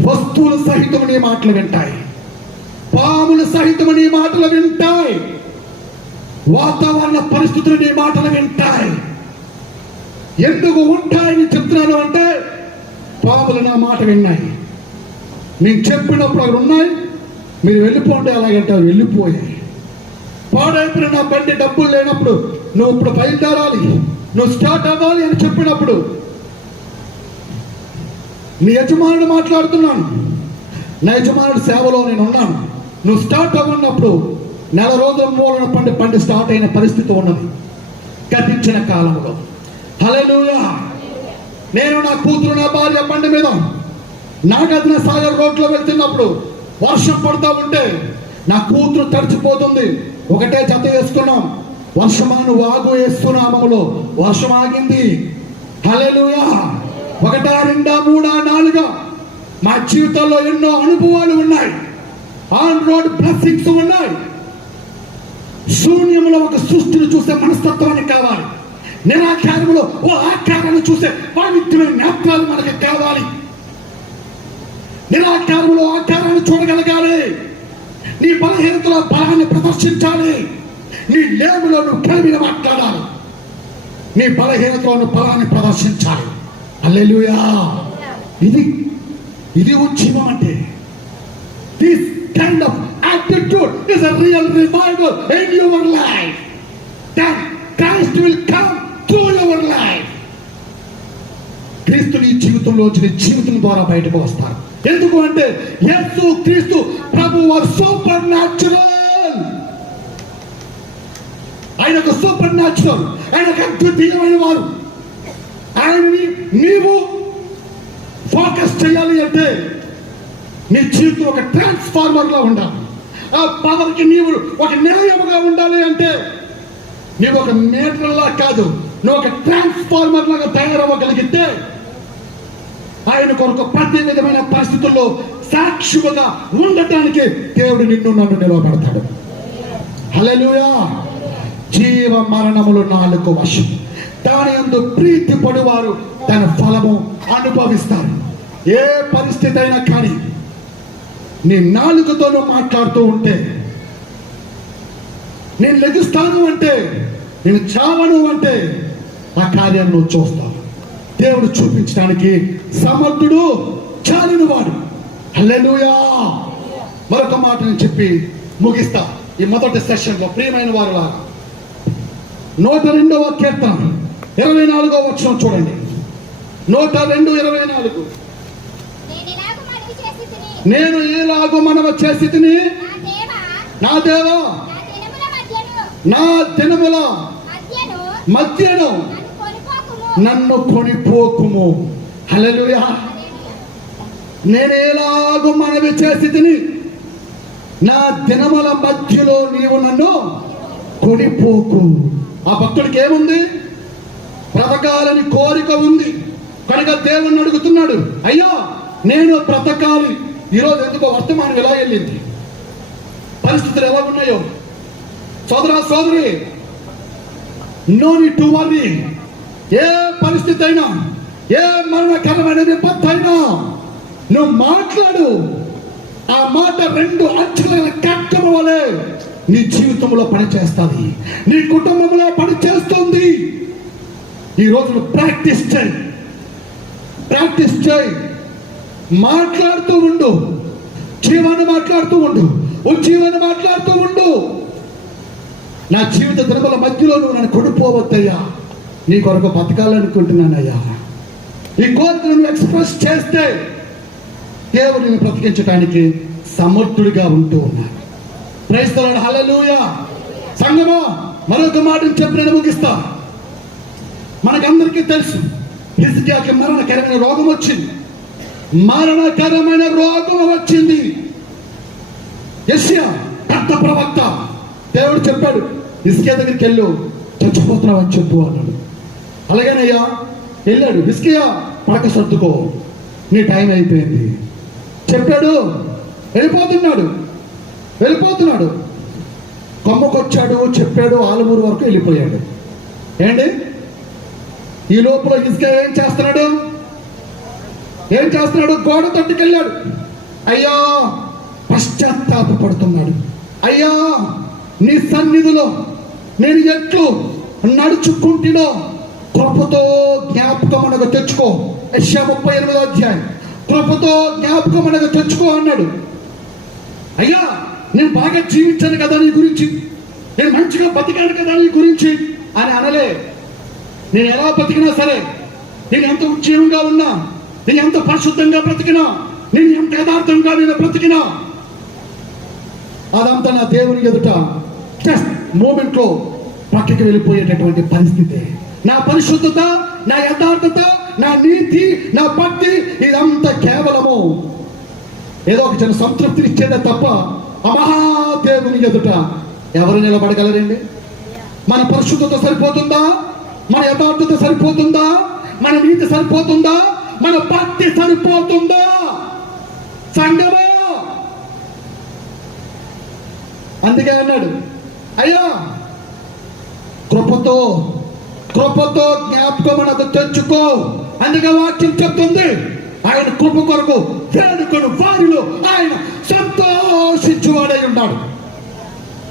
వస్తువులు సహితము నీ మాటలు వింటాయి, పాములు సహితము నీ మాటలు వింటాయి, వాతావరణ పరిస్థితులు నీ మాటలు వింటాయి. ఎందుకు ఉంటాయని చెప్తున్నాను అంటే, పాములు నా మాట విన్నాయి, నేను చెప్పినప్పుడు అక్కడ ఉన్నాయి, మీరు వెళ్ళిపోండి అలాగంటే వెళ్ళిపోయాయి. పాడైపోయిన నా బండి డబ్బులు లేనప్పుడు నువ్వు ఇప్పుడు బయలుదేరాలి, నువ్వు స్టార్ట్ అవ్వాలి అని చెప్పినప్పుడు నీ యజమానుడు మాట్లాడుతున్నాను, నా యజమానుడి సేవలో నేను ఉన్నాను, నువ్వు స్టార్ట్ అవ్వనప్పుడు నెల రోజుల మూలన బండి స్టార్ట్ అయిన పరిస్థితి ఉన్నది గతించిన కాలంలో. హల్లెలూయా. నేను నా కూతురు నా భార్య బండి మీద నాగార్జున సాగర్ రోడ్లో వెళ్తున్నప్పుడు వర్షం పడుతూ ఉంటే నా కూతురు తడిచిపోతుంది, ఒకటే జత వేసుకున్నాం, వర్షమాను వాగు వేస్తున్నామలో వర్షం ఆగింది. హల్లెలూయా. 1, 2, 3, 4 మా జీవితంలో ఎన్నో అనుభవాలు ఉన్నాయి, ఆన్ రోడ్ బ్లెస్సింగ్స్ ఉన్నాయి. శూన్యంలో ఒక సృష్టిని చూసే మనస్తత్వానికి కావాలి, నిరాకారంలో ఓ ఆకారాన్ని చూసే పవిత్రమైన నేత్రాలు మనకి కావాలి. నిరాకారంలో ఆకారాన్ని చూడగలగాలి, నీ బలహీనతలో బలాన్ని ప్రదర్శించాలి, నీ లేములో నువ్వు కలిమిన మాట్లాడాలి, నీ బలహీనతలో నువ్వు బలాన్ని ప్రదర్శించాలి. హల్లెలూయా. ఇది ఉద్యమం అంటే. This kind of attitude is a real revival in your life, that Christ will come through your life. క్రీస్తు నీ జీవితంలోంచి నీ జీవితం ద్వారా బయటకు వస్తారు. ఎందుకు అంటే యేసు క్రీస్తు ప్రభు వారు సూపర్ న్యాచురల్. ఆయనకు సూపర్ న్యాచురల్, ఆయనకు అద్వితీయమైన వారు. ఆయనని నీవు ఫోకస్ చేయాలి అంటే నీ జీవితం ఒక ట్రాన్స్ఫార్మర్ లా ఉండాలి. ఆ పవర్ కి నీవు ఒక నిలయముగా ఉండాలి అంటే నీవు ఒక మీటర్ లా కాదు, నువ్వు ఒక ట్రాన్స్ఫార్మర్ లాగా తయారవ్వగలిగితే ఆయన కొరకు ప్రతి విధమైన పరిస్థితుల్లో సాక్షిగా ఉండటానికి దేవుడు నిన్ను నన్ను నిలవబెడతాడు. హల్లెలూయా. జీవ మరణములు నాలుగు వశం, దాని యందు ప్రీతి పడువారు తన ఫలము అనుభవిస్తారు. ఏ పరిస్థితి అయినా కానీ నీ నాలుగుతోనూ మాట్లాడుతూ ఉంటే, నేను లెగుస్తాను అంటే, నేను చావను అంటే ఆ కార్యాన్ని నువ్వు చూస్తావు. దేవుడు చూపించడానికి సమర్థుడు, చాలిన వాడు. హల్లెలూయా. మరొక మాటని చెప్పి ముగిస్తా ఈ మొదటి సెషన్లో. ప్రియమైన వారు 102వ కీర్తన 24వ వచనం చూడండి. 102:24. నేను ఎలాగో మనవి చేసి తిని నా దేవా నా దినముల మధ్యను నన్ను కొనిపోకుము. హల్లెలూయా. నేను ఎలాగో మనవి చేసి తిని నా దినముల మధ్యలో నీవు నన్ను కొనిపోకు. ఆ భక్తుడికి ఏముంది? బ్రతకాలని కోరిక ఉంది కనుక దేవుణ్ణి అడుగుతున్నాడు, అయ్యా నేను బ్రతకాలి. ఈరోజు ఎందుకో వర్తమానం ఎలా వెళ్ళింది, పరిస్థితులు ఎలా ఉన్నాయో సోదరా సోదరి, నో నీడ్ టు వరీ. ఏ పరిస్థితి అయినా, ఏ మరణకరమైన విపత్తు అయినా నువ్వు మాట్లాడు. ఆ మాట 2 అంచెల కట్టం వలె నీ జీవితంలో పనిచేస్తుంది, నీ కుటుంబంలో పనిచేస్తుంది. ఈ రోజు నువ్వు ప్రాక్టీస్ చేయి. మాట్లాడుతూ ఉండు, జీవాన్ని మాట్లాడుతూ ఉండు, ఉజ్జీవాన్ని మాట్లాడుతూ ఉండు. నా జీవిత దినముల మధ్యలో నువ్వు నన్ను కొనిపోవద్దయ్యా, నీ కొరకు బతకాలనుకుంటున్నానయ్యా. ఈ కోరికను నువ్వు ఎక్స్ప్రెస్ చేస్తే దేవుడు నిన్ను బ్రతికించడానికి సమర్థుడిగా ఉంటూ ఉన్నాడు. Praise the Lord. హల్లెలూయా. సంగమా, మరొక మాటను చెప్పి నేను ముగిస్తా. మనకందరికీ తెలుసు హిజ్కియాకి మరణకరమైన రోగం వచ్చింది. యెషయా పెద్ద ప్రవక్త, దేవుడు చెప్పాడు హిజ్కియా దగ్గరికి వెళ్ళు, చచ్చిపోతున్నావు అని చెప్పు అన్నాడు. అలాగేనయ్యా వెళ్ళాడు. హిజ్కియా పడక సర్దుకో, నీ టైం అయిపోయింది చెప్పాడు. వెళ్ళిపోతున్నాడు. కొమ్మకొచ్చాడు, చెప్పాడు, ఆలమూరు వరకు వెళ్ళిపోయాడు. ఏంటి ఈ లోపల హిజ్కియా ఏం చేస్తున్నాడు? గోడ తట్టుకెళ్ళాడు. అయ్యా పశ్చాత్తాపడుతున్నాడు. అయ్యా నీ సన్నిధిలో నేను ఎట్లు నడుచుకుంటున్నా కృపతో జ్ఞాపకం అనగా తెచ్చుకో. యెషయా 38వ అధ్యాయం. కృపతో జ్ఞాపకం అనగా తెచ్చుకో అన్నాడు. అయ్యా నేను బాగా జీవించాను కదా నీ గురించి, నేను మంచిగా బతికాను కదా నీ గురించి అని అనలే. నేను ఎలా బతికినా సరే, నేను ఎంత ఉజ్జీవంగా ఉన్నా, నేను ఎంత పరిశుద్ధంగా బ్రతికినా, నేను ఎంత యథార్థంగా నేను బ్రతికినా, అదంతా నా దేవుని ఎదుట జస్ట్ మూమెంట్ లో పక్కకి వెళ్ళిపోయేటటువంటి పరిస్థితి. నా పరిశుద్ధత, నా యథార్థత, నా నీతి, నా భక్తి ఇదంతా కేవలము ఏదో ఒక చిన్న సంతృప్తిని ఇచ్చేదే తప్ప ఆ మహాదేవుని ఎదుట ఎవరు నిలబడగలరండి? మన పరిశుద్ధత సరిపోతుందా? మన యథార్థత సరిపోతుందా? మన నీతి సరిపోతుందా? మన భక్తి సరిపోతుందా? సంగమా, అందుకే అన్నాడు, అయ్యా కృపతో జ్ఞాపకం మనకు తెచ్చుకో. అందుకే వాక్యం చెప్తుంది, ఆయన కృప కొరకు వేడుకను వారిలో ఆయన సంతోషించువాడై ఉన్నాడు.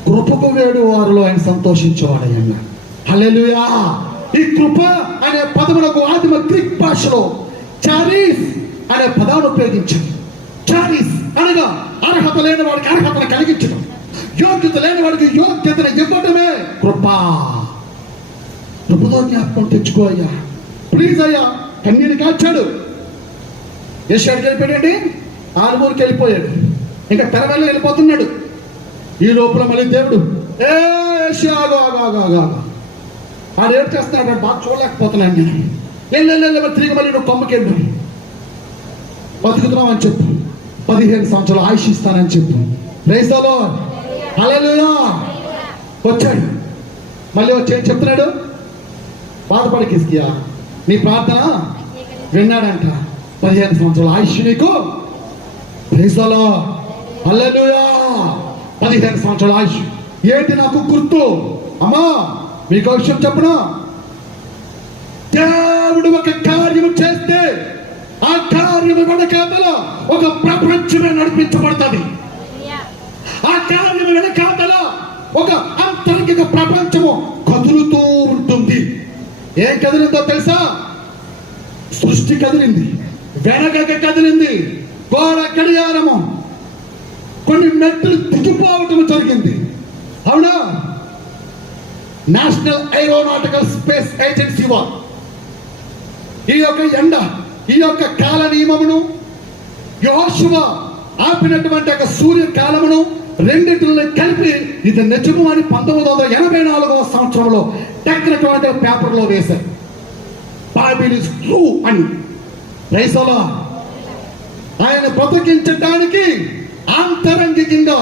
కృపకు వేడు వారిలో ఆయన సంతోషించేవాడై ఉన్నాడు. హల్లెలూయా. ఈ కృప అనే పదములకు ఆదిమ గ్రీక్ భాషలో చారీస్ అనే పదాన్ని ఉపయోగించింది. చారీస్ అనగా అర్హత లేని వాడికి అర్హతను కలిగించడం, యోగ్యత లేని వాడికి యోగ్యతను ఇవ్వటమే కృప. కృపతో జ్ఞాపకం తెచ్చుకో అయ్యా, ప్లీజ్ అయ్యా. కన్నీరు కాచాడు. ఏషియాకి వెళ్ళిపోయాడండి, ఆరుమూరికి వెళ్ళిపోయాడు, ఇంకా తెరవెళ్ళ వెళ్ళిపోతున్నాడు. ఈ లోపల మళ్ళీ దేవుడు ఆడు ఏడు చేస్తున్నాడు, బాగా చూడలేకపోతున్నాను నేను. తిరిగి మళ్ళీ నువ్వు కొమ్మకెళ్ళు, బతుకుతున్నావు అని చెప్పు, 15 సంవత్సరాలు ఆయుష్ ఇస్తానని చెప్పు. ప్రైజ్ ది లార్డ్, హల్లెలూయా. వచ్చాడు, మళ్ళీ వచ్చి ఏం చెప్తున్నాడు? బాధపడకు హిజ్కియా, నీ ప్రార్థన విన్నాడంట, 15 సంవత్సరాల ఆయుష్ నీకు. ప్రైజ్ ది లార్డ్, హల్లెలూయా. 15 సంవత్సరాల ఆయుష్. ఏంటి నాకు గుర్తు? అమ్మా మీకు విషయం చెప్పనా? దేవుడు ఒక కార్యము చేస్తే ఆ కార్యము వెనకాతల ఒక ప్రపంచమే నడిపించబడుతుంది. ఆ కార్యము వెనకాతల ఒక అంతర్గత ప్రపంచము కదులుతూ ఉంటుంది. ఏం కదిలిందో తెలుసా? సృష్టి కదిలింది, వెనకకి కదిలింది, గోడ గడియారము కొన్ని మెట్లు దిగిపోవటం జరిగింది. అవునా? నేషనల్ ఏరోనాటికల్ స్పేస్ ఏజెన్సీ వారు ఈ యొక్క ఎండ, ఈ యొక్క కాల నియమమును, యెహోషువ ఆపినటువంటి ఒక సూర్య కాలమును రెండింటిని కలిపి ఇది నిజము అని 1984వ సంవత్సరంలో టెక్నికల్ పేపర్లో వేశారు. బైబిల్ ఇస్ ట్రూ అని. Praise the Lord. ఆయన బ్రతికించడానికి అంతరంగికంగా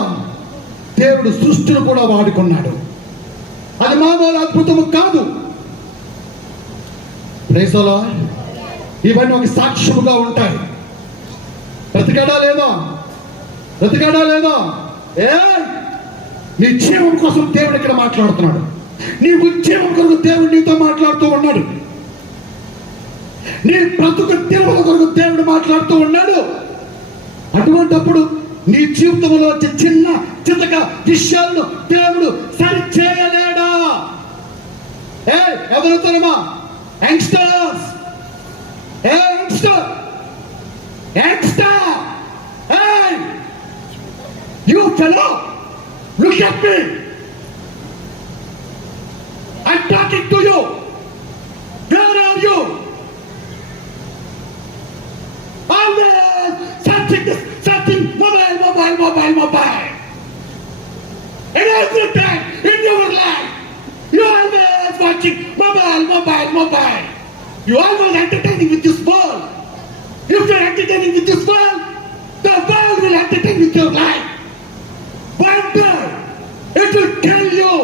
దేవుడు సృష్టిని కూడా వాడుకున్నాడు. అది మామూలు అద్భుతము కాదు. Praise the Lord. ఇవన్నీ ఒక సాక్ష్యముగా ఉంటాయి. బ్రతికాడా లేదా? బ్రతికాడా లేదా? నీ జీవం కోసం దేవుడు ఇక్కడ మాట్లాడుతున్నాడు. నీ ఉద్యోగం కొరకు దేవుడు నీతో మాట్లాడుతూ ఉన్నాడు. నీ బ్రతుకు దేవుడు కొరకు దేవుడు మాట్లాడుతూ ఉన్నాడు. అటువంటప్పుడు నీ జీవితంలో వచ్చే చిన్న చితక విషయాలను దేవుడు సరి చేయలేడా? ఎవరుతారమ్మా? Youngsters, you fellow, look at me. I'm talking to you. Where are you? Always searching mobile. And every time in your life, you always watching mobile. You always entertaining with this world. If you're entertaining with this world, the world will entertain with your life. One day it will kill you.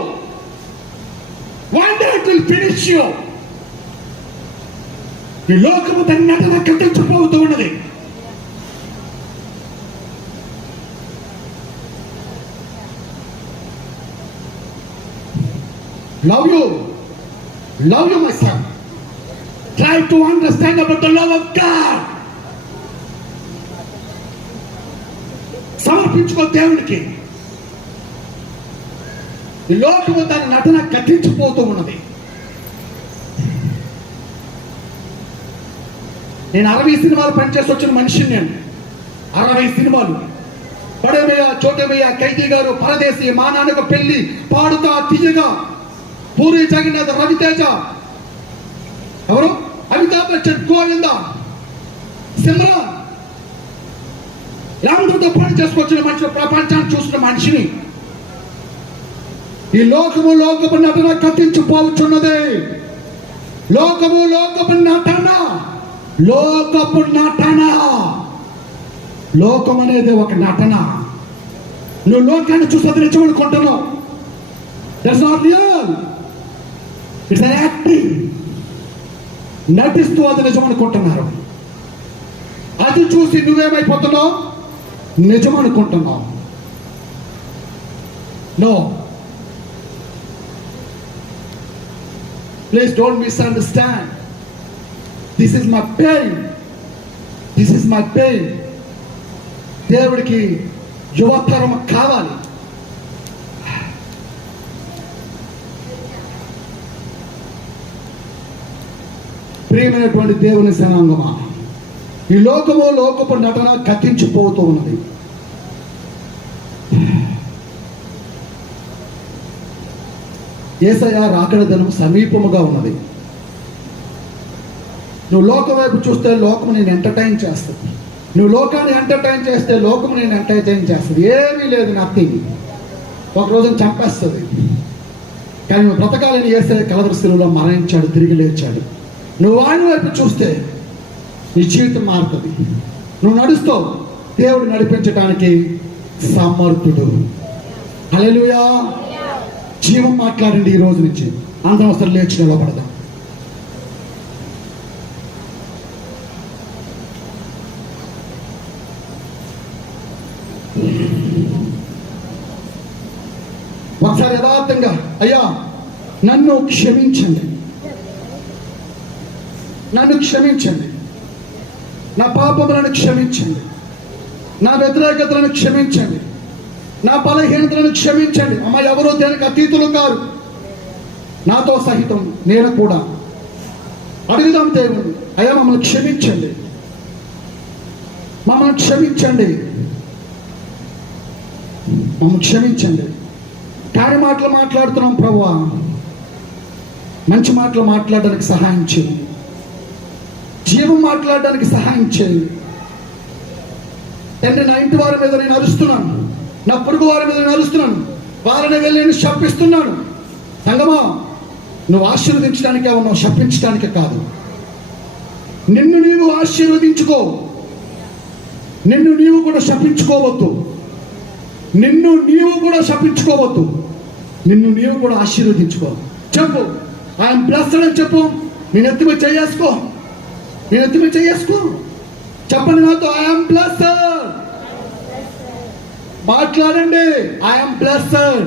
One day it will finish you. ఈ లోకము దాన్ని నటన కట్టించిపోతూ ఉన్నది. Love you my son. Try to understand about the love of God. సమర్పించుకో దేవుడికి. ఈ లోకము దాని నటన కట్టించిపోతూ ఉన్నది. నేను 60 సినిమాలు పనిచేసి వచ్చిన మనిషిని. నేను 60 సినిమాలు, బడేమయ్య, చోటమయ్య, ఖైదీ గారు, పరదేశి, మా నాన్నకు పెళ్లి, పాడుతా తీయగా, పూరి జగన్నాథ్, రవితేజ, ఎవరు, అమితాబ్ బచ్చన్, గోవింద, సిమ్రాన్, అందరితో పని చేసుకొచ్చిన మనిషి, ప్రపంచాన్ని చూసిన మనిషిని. ఈ లోకము నటన కట్టించిపోవచ్చున్నది. లోకము నటన. లోకం అనేది ఒక నటన. నువ్వు లోకాన్ని చూస్తే నిజం అనుకుంటున్నావు. That's not real. It's an acting. నటిస్తూ అది నిజం అనుకుంటున్నారు. అది చూసి నువ్వేమైపోతున్నావు? నిజం అనుకుంటున్నావు. No, please don't misunderstand. This is my pain. దేవుడికి యువతరం కావాలి. ప్రియమైనటువంటి దేవుని జనాంగమా, ఈ లోకపు నటన కత్తించిపోతూ ఉన్నది. యేసయ్య రాకడ దినం సమీపముగా ఉన్నది. నువ్వు లోకం వైపు చూస్తే లోకం నేను ఎంటర్టైన్ చేస్తుంది. నువ్వు లోకాన్ని ఎంటర్టైన్ చేస్తే లోకం నేను ఎంటర్టైన్ చేస్తుంది. ఏమీ లేదు, నథింగ్. ఒక రోజున చంపేస్తుంది. కానీ నువ్వు బ్రతకాలని చేస్తే కలవరి శిలువలో మరణించాడు, తిరిగి లేచాడు. నువ్వు ఆయన వైపు చూస్తే నీ జీవితం మారుతుంది. నువ్వు నడుస్తావు, దేవుడు నడిపించడానికి సమర్థుడు. హల్లెలూయా. జీవం మాట్లాడండి ఈ రోజు నుంచి. అందరం అసలు లేచి నిలబడదాం. ఒకసారి యథార్థంగా, అయ్యా నన్ను క్షమించండి, నన్ను క్షమించండి, నా పాపములను క్షమించండి, నా వ్యతిరేకతలను క్షమించండి, నా బలహీనతలను క్షమించండి. అమ్మ, ఎవరో దేనికి అతీతులు కారు, నాతో సహితం నేను కూడా. అడుగుదాం దేవుడు, అయ్యా మమ్మల్ని క్షమించండి, మమ్మల్ని క్షమించండి, మమ్మల్ని క్షమించండి. కాని మాటలు మాట్లాడుతున్నాం ప్రభువా, మంచి మాటలు మాట్లాడడానికి సహాయం చేయండి, జీవం మాట్లాడడానికి సహాయం చేయండి తండ్రి. నా ఇంటి వారి మీద నేను అరుస్తున్నాను, నా పొరుగు వారి మీద నేను అరుస్తున్నాను, వారిని వెళ్ళి నేను శపిస్తున్నాను. సంగమా, నువ్వు ఆశీర్వదించడానికే ఉన్నావు, శపించడానికే కాదు. నిన్ను నీవు ఆశీర్వదించుకో, నిన్ను నీవు కూడా శపించుకోవద్దు, నిన్ను నీవు కూడా శపించుకోవద్దు, నిన్ను నీవు కూడా ఆశీర్వదించుకో. చెప్పు, ఐఎమ్ బ్లెస్డ్ అని చెప్పు. నేను ఎత్తిమే చేసుకో, నేను ఎత్తిమే చేసుకో. చెప్పండి నాతో, ఐఎమ్ బ్లెస్డ్. మాట్లాడండి, ఐఎమ్ బ్లెస్డ్.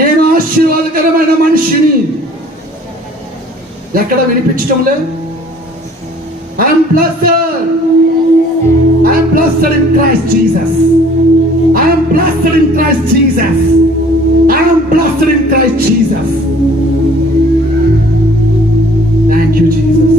నేను ఆశీర్వాదకరమైన మనిషిని. ఎక్కడ వినిపించడం లేదు. I'm blessed, I'm blessed in Christ Jesus. I am blessed in Christ Jesus. I am blessed in Christ Jesus. Thank you, Jesus.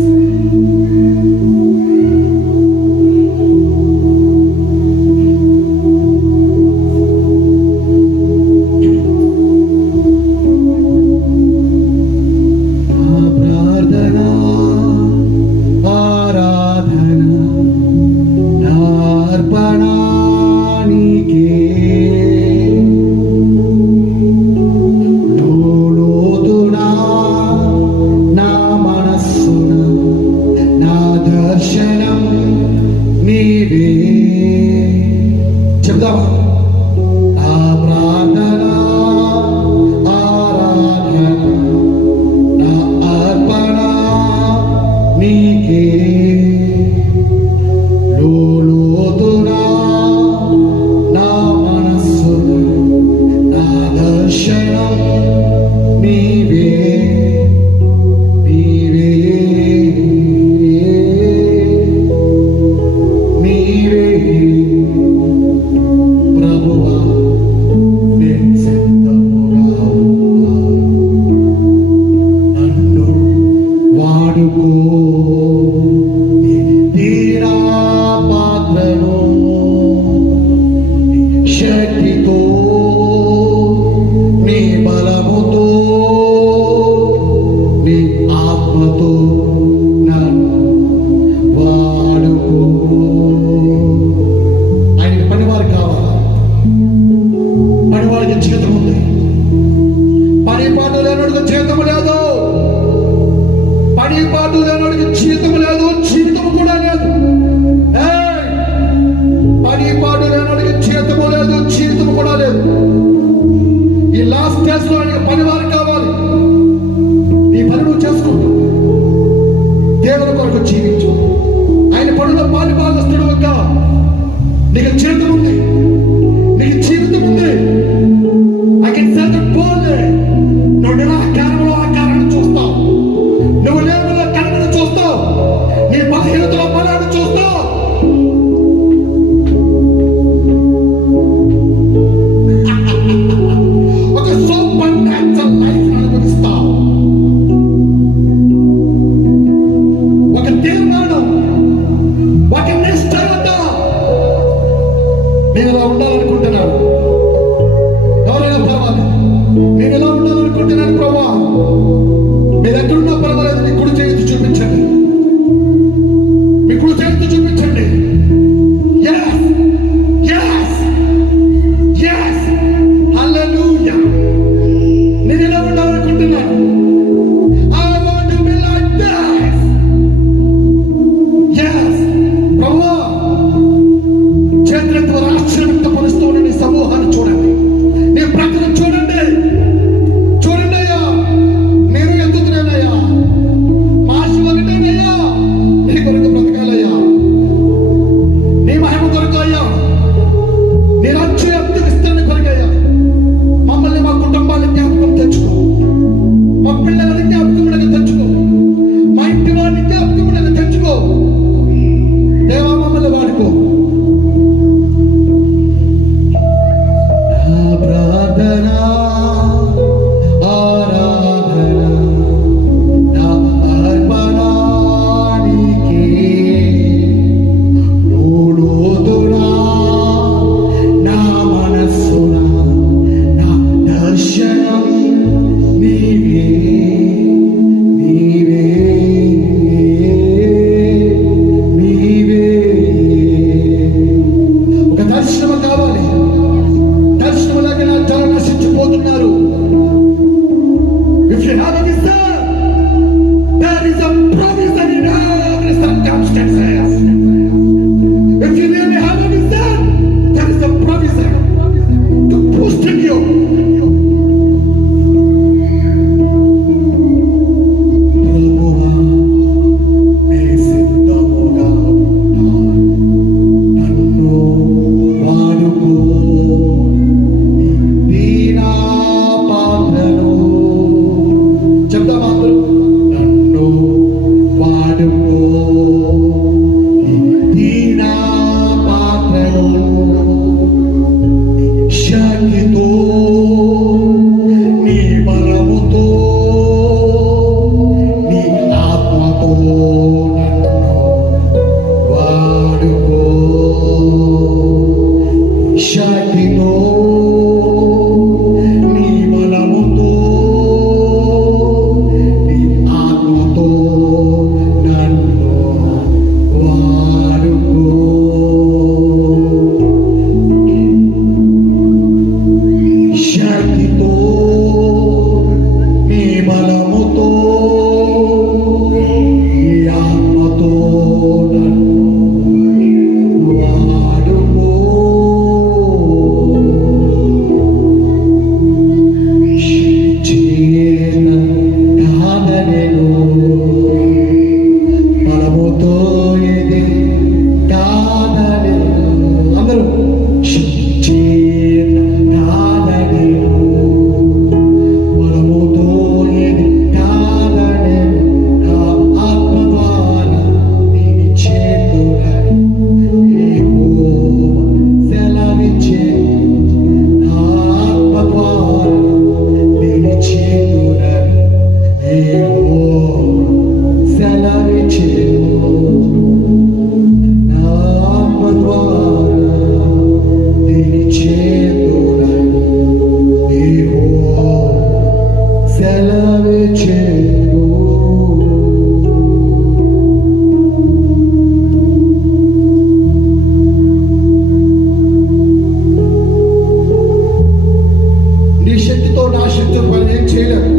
చేయలేరు.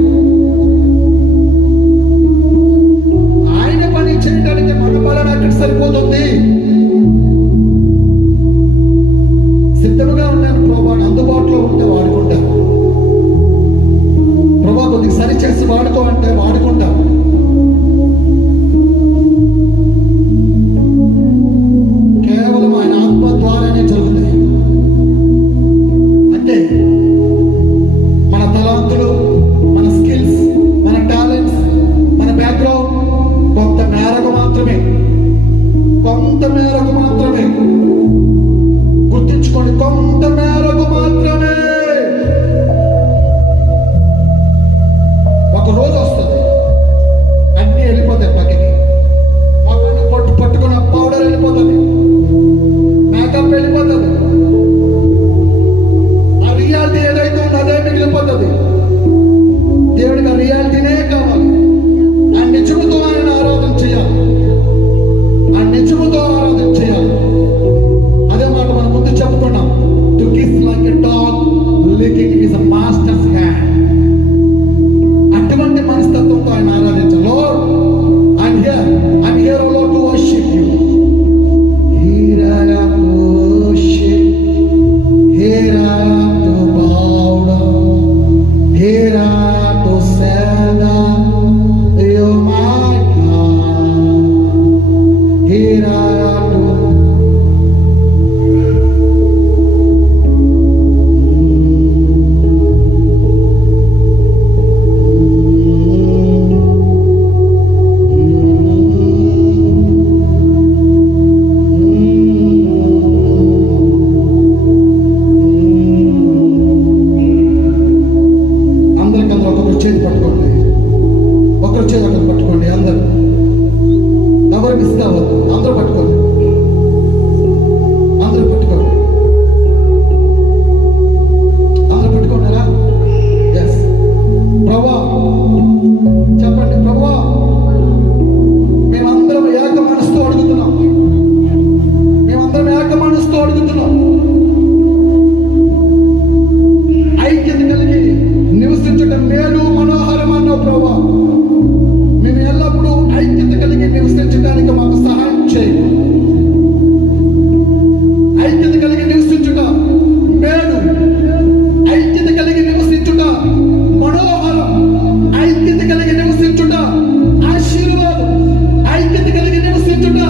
ఆయన పని చేయడానికి మన బలం ఎక్కడ సరిపోతుంది? సిద్ధముగా ఉన్నాను ప్రభా, అందుబాటులో ఉంటే వాడుకుంటాను ప్రభా, కొద్దిగా సరి చేసి వాడుకో అంటే వాడుకుంటాం. కేవలం ఆయన ఆత్మ ద్వారానే జరుగుతాయి. అంటే మన తలాంతులు, మన స్కిల్స్, మన టాలెంట్స్, మన బ్యాక్గ్రౌండ్ కొంత మేరకు మాత్రమే గుర్తించుకోండి, కొంత మేరకు మాత్రమే. ఒక రోజు వస్తుంది, అన్నీ వెళ్ళిపోతాయి పక్కకి. మొక్కని పట్టుకున్న పౌడర్ వెళ్ళిపోతుంది, మేకప్ వెళ్ళిపోతుంది, ఆ రియాలిటీ ఏదైతే ఉందో అదే మిగిలిపోతుంది. దేవుడికి ఆ రియాలిటీనే కావాలి. ఆ నిజముతో ఆయన ఆరాధన చేయాలి, ఆ నిజముతో ఆరాధన చేయాలి. అదే మాట మనం ముందు చెప్పుకున్నాం. To kiss like a dog licking is a master's hand. అటువంటి మనస్తత్వంతో ఆయన ఆరాధించాలి. Lord, I'm here, O Lord, to worship you. Here I am to worship, here I am to bow down, here I am to say that you're my God. Here I am to అందరికందరూ ఒకరు చేతి పట్టుకోండి, ఒకరు చేతి ఒకరు పట్టుకోండి. అందరూ ఎవరు miss కావద్దు, అందరూ పట్టుకోండి, అందరూ పట్టుకోండి, అందరూ పట్టుకోండిరా. ఎస్ ప్రభా, చెప్పండి ప్రభా, మేమందరం ఏక మనసుతో అడుగుతున్నాం, మేమందరం ఏక మనసుతో అడుగుతున్నాం. ఐక్యత కలిగి నివసించడం మేలు మనోహరం అన్నావు ప్రభా. మేము ఎల్లప్పుడూ ఐక్యత కలిగి నివసించడానికి మాకు సహాయం చేయి. ఐక్యత కలిగి నివసించుట మేలు, ఐక్యత కలిగి నివసించుట మనోహరం, ఐక్యత కలిగి నివసించుట ఆశీర్వాదం, ఐక్యత కలిగి నివసించుట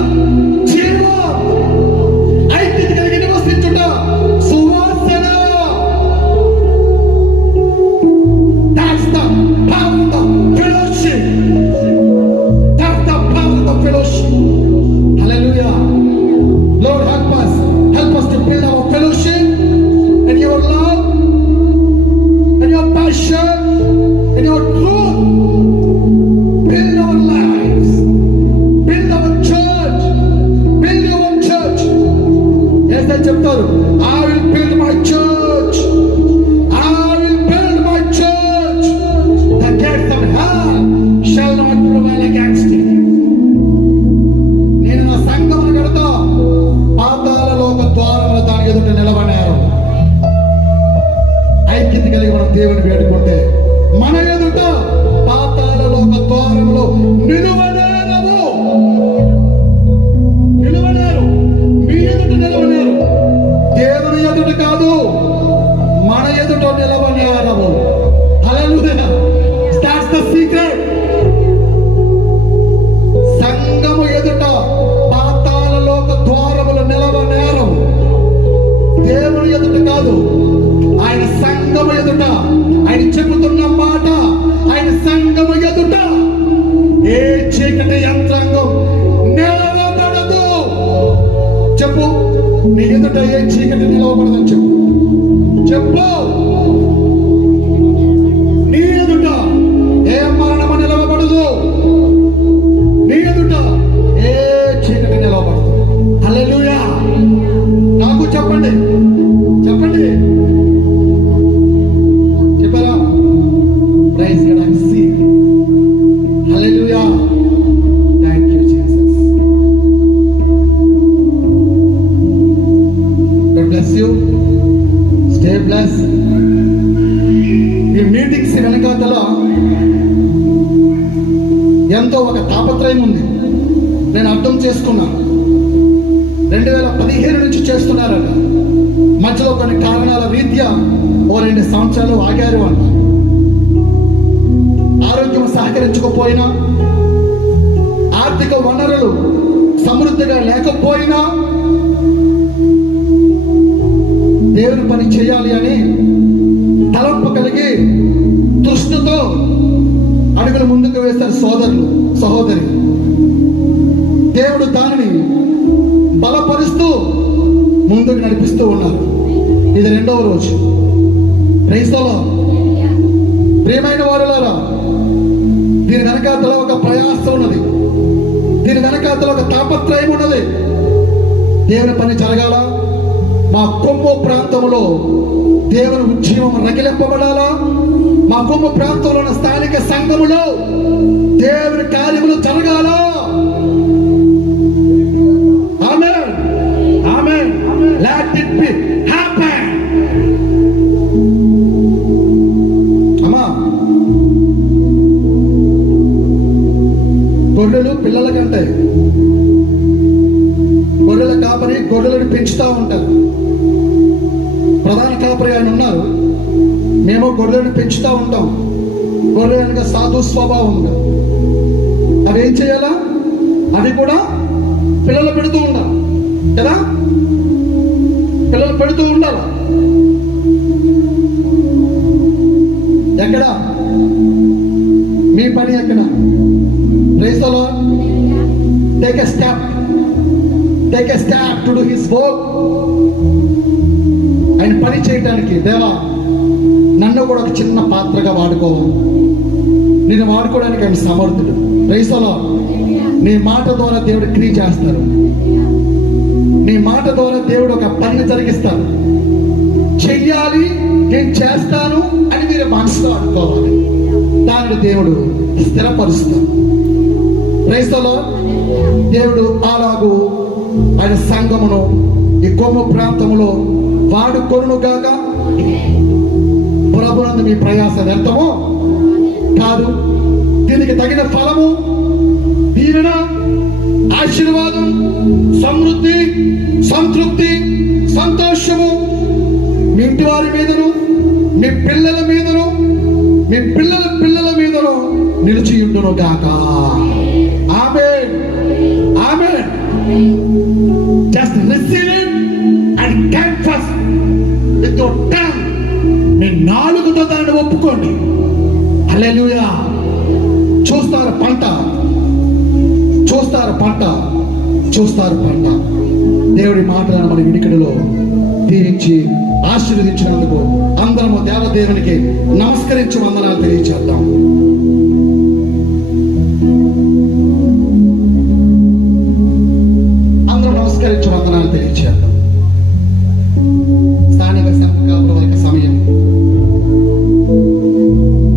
జీవం, ఐక్యత కలిగి నివసించుట సువాసన. That's the power of fellowship. That's the power of fellowship. Hallelujah. Lord, help us to build our fellowship and your love and your passion and your truth. Build our lives, build our church, build your church. Yes, I చెప్తారు, I will build my church, I will build my church. The gates of hell shall not prevail against it. నేను నా సంఘమును కడతా, పాతాళ లోక ద్వారములు దాని ఎదుట నిలబడినారు. ఐక్యత కలిగి మనం దేవుని వేడుకుంటే మన ఎదుట పాతాళ లోక ద్వారములు నిలువనేరవు. మీ ఎదుట నిలవనేరు, దేవుని ఎదుట కాదు, మన ఎదుట నిలవనేరవు. హల్లెలూయా. That's the secret. సంఘము ఎదుట పాతాళ లోక ద్వారములు నిలవనేరవు. దేవుని ఎదుట కాదు, ఆయన సంఘము ఎదుట. ఆయన చెబుతున్న మాట, ఆయన సంఘము ఎదుట ఏ చీకటి యంత్రాంగం నిలవబడదు. చెప్పు, నీ ఎదుట ఏ చీకటి నిలవబడదని చెప్పు. చెప్పు, నీ ఎదుట ఏ మరణము నిలవబడదు, నీ ఎదుట ఏ చీకటి నిలవబడదు. హల్లెలూయా. నాకు చెప్పండి, చెప్పండి, చెప్పారా? Praise God, I see. Hallelujah. Thank you Jesus. God bless you. Stay blessed. ఎంతో ఒక తాపత్రయం ఉంది. నేను అర్థం చేసుకున్నాను. 2015 నుంచి చేస్తున్నారట. మధ్యలో కొన్ని కారణాల రీత్యా 2 సంవత్సరాలు ఆగారు అంట. ఆరోగ్యం సహకరించకపోయినా, ఆర్థిక వనరులు సమృద్ధిగా లేకపోయినా దేవుని పని చేయాలి అని తలంపు కలిగి దృష్టితో అడుగులు ముందుకు వేస్తారు సోదరులు, సహోదరి. దేవుడు దానిని బలపరుస్తూ ముందుకు నడిపిస్తూ ఉన్నారు. ఇది 2వ రోజు. క్రైస్తవులు, ప్రియమైన వారులారా, దీని వెనకాతలో ఒక ప్రయాసం ఉన్నది. దీని వెనకాతలో ఒక తాపత్రయం ఉన్నది. దేవుని పని జరగాల. మా కొమ్ము ప్రాంతంలో దేవుని ఉద్యమం రగిలింపబడాలా. మా కొమ్ము ప్రాంతంలో ఉన్న స్థానిక సంఘములో దేవుని కార్యములు జరగాల. Amen, amen. Let it be happen. అమ్మా, గొర్రెలు పిల్లల కంటే గొర్రెల కాపరి గొర్రెలను పెంచుతూ ఉంటారు. ప్రధాన కాపరి ఆయన ఉన్నారు. మేము గొర్రెలను పెంచుతూ ఉంటాం. గొర్రె అనగా సాధు స్వభావంగా అవి ఏం చేయాలా? అవి కూడా పిల్లలు పెడుతూ ఉండాలి కదా. పిల్లలు పెడుతూ ఉండాలి. ఎక్కడ మీ పని? ఎక్కడ? Praise the Lord. Take a step. Take a step to do his work. ఆయన పని చేయడానికి, దేవా నన్ను కూడా ఒక చిన్న పాత్రగా వాడుకోవాలి. నేను వాడుకోవడానికి ఆయన సమర్థుడు. Praise the Lord. నీ మాట ద్వారా దేవుడు క్రియ చేస్తారు. నీ మాట ద్వారా దేవుడు ఒక పనిని జరిగిస్తారు. చెయ్యాలి, నేను చేస్తాను అని మీరు మనసులో అనుకోవాలి. దానిని దేవుడు స్థిరపరుస్తారు. Praise the lord. దేవుడు అలాగూ ఆయన సంఘమును ఈ కొమ్ము ప్రాంతంలో వాడుకొనును గాక. ప్రభునందు మీ ప్రయాస వ్యర్థమో కాదు. దీనికి తగిన ఫలము, దీవెన, ఆశీర్వాదం, సమృద్ధి, సంతృప్తి, సంతోషము మీ ఇంటి వారి మీదను, మీ పిల్లల మీదను, మీ పిల్లల పిల్లల మీదను నిలిచియుండును గాక. ఆమేన్, ఆమేన్. Just receive it and confess with your tongue. మీ నాలుగుతో దాన్ని ఒప్పుకోండి. హల్లెలూయా. చూస్తారు పంట, చూస్తారు పంట, చూస్తారు పంట. దేవుడి మాటలను మన వినికిడిలో దీవించి ఆశీర్వదించినందుకు అందరము దేవదేవునికి నమస్కరించి వందనాలు తెలియచేద్దాం. వందనాలు తెలియచేద్దాం. స్థానిక సంఘ సమయం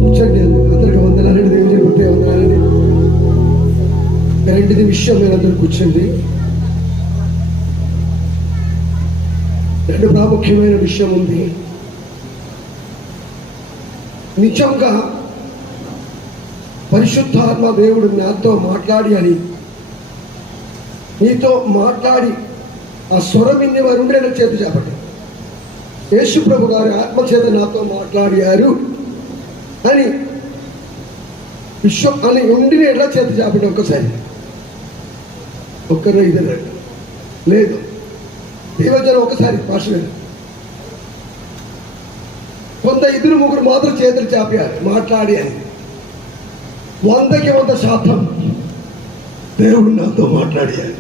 కూర్చోండి. అందరికి వందనాలండి. దేవుని గుర్తే వందనాలండి. 2 నిమిషాలు మీరు అందరూ కూర్చోండి. 2 ప్రాముఖ్యమైన విషయం ఉంది. నిజంగా పరిశుద్ధాత్మ దేవుడు నాతో మాట్లాడి అని, నీతో మాట్లాడి ఆ స్వరం ఇన్ని వారు ఉండే చేతి చేపట్టి యేసు ప్రభు గారి ఆత్మచేత నాతో మాట్లాడారు అని విశ్వం అని ఉండిని ఎట్లా చేతి చేపట్టి ఒక్కసారి ఒక్కరు ఇద్దరు లేదు దేవజనం ఒకసారి భాష కొంత 2-3 మాత్రం చేతులు చాపారు మాట్లాడి అని. 100కి 100% దేవుడు నాతో మాట్లాడారు.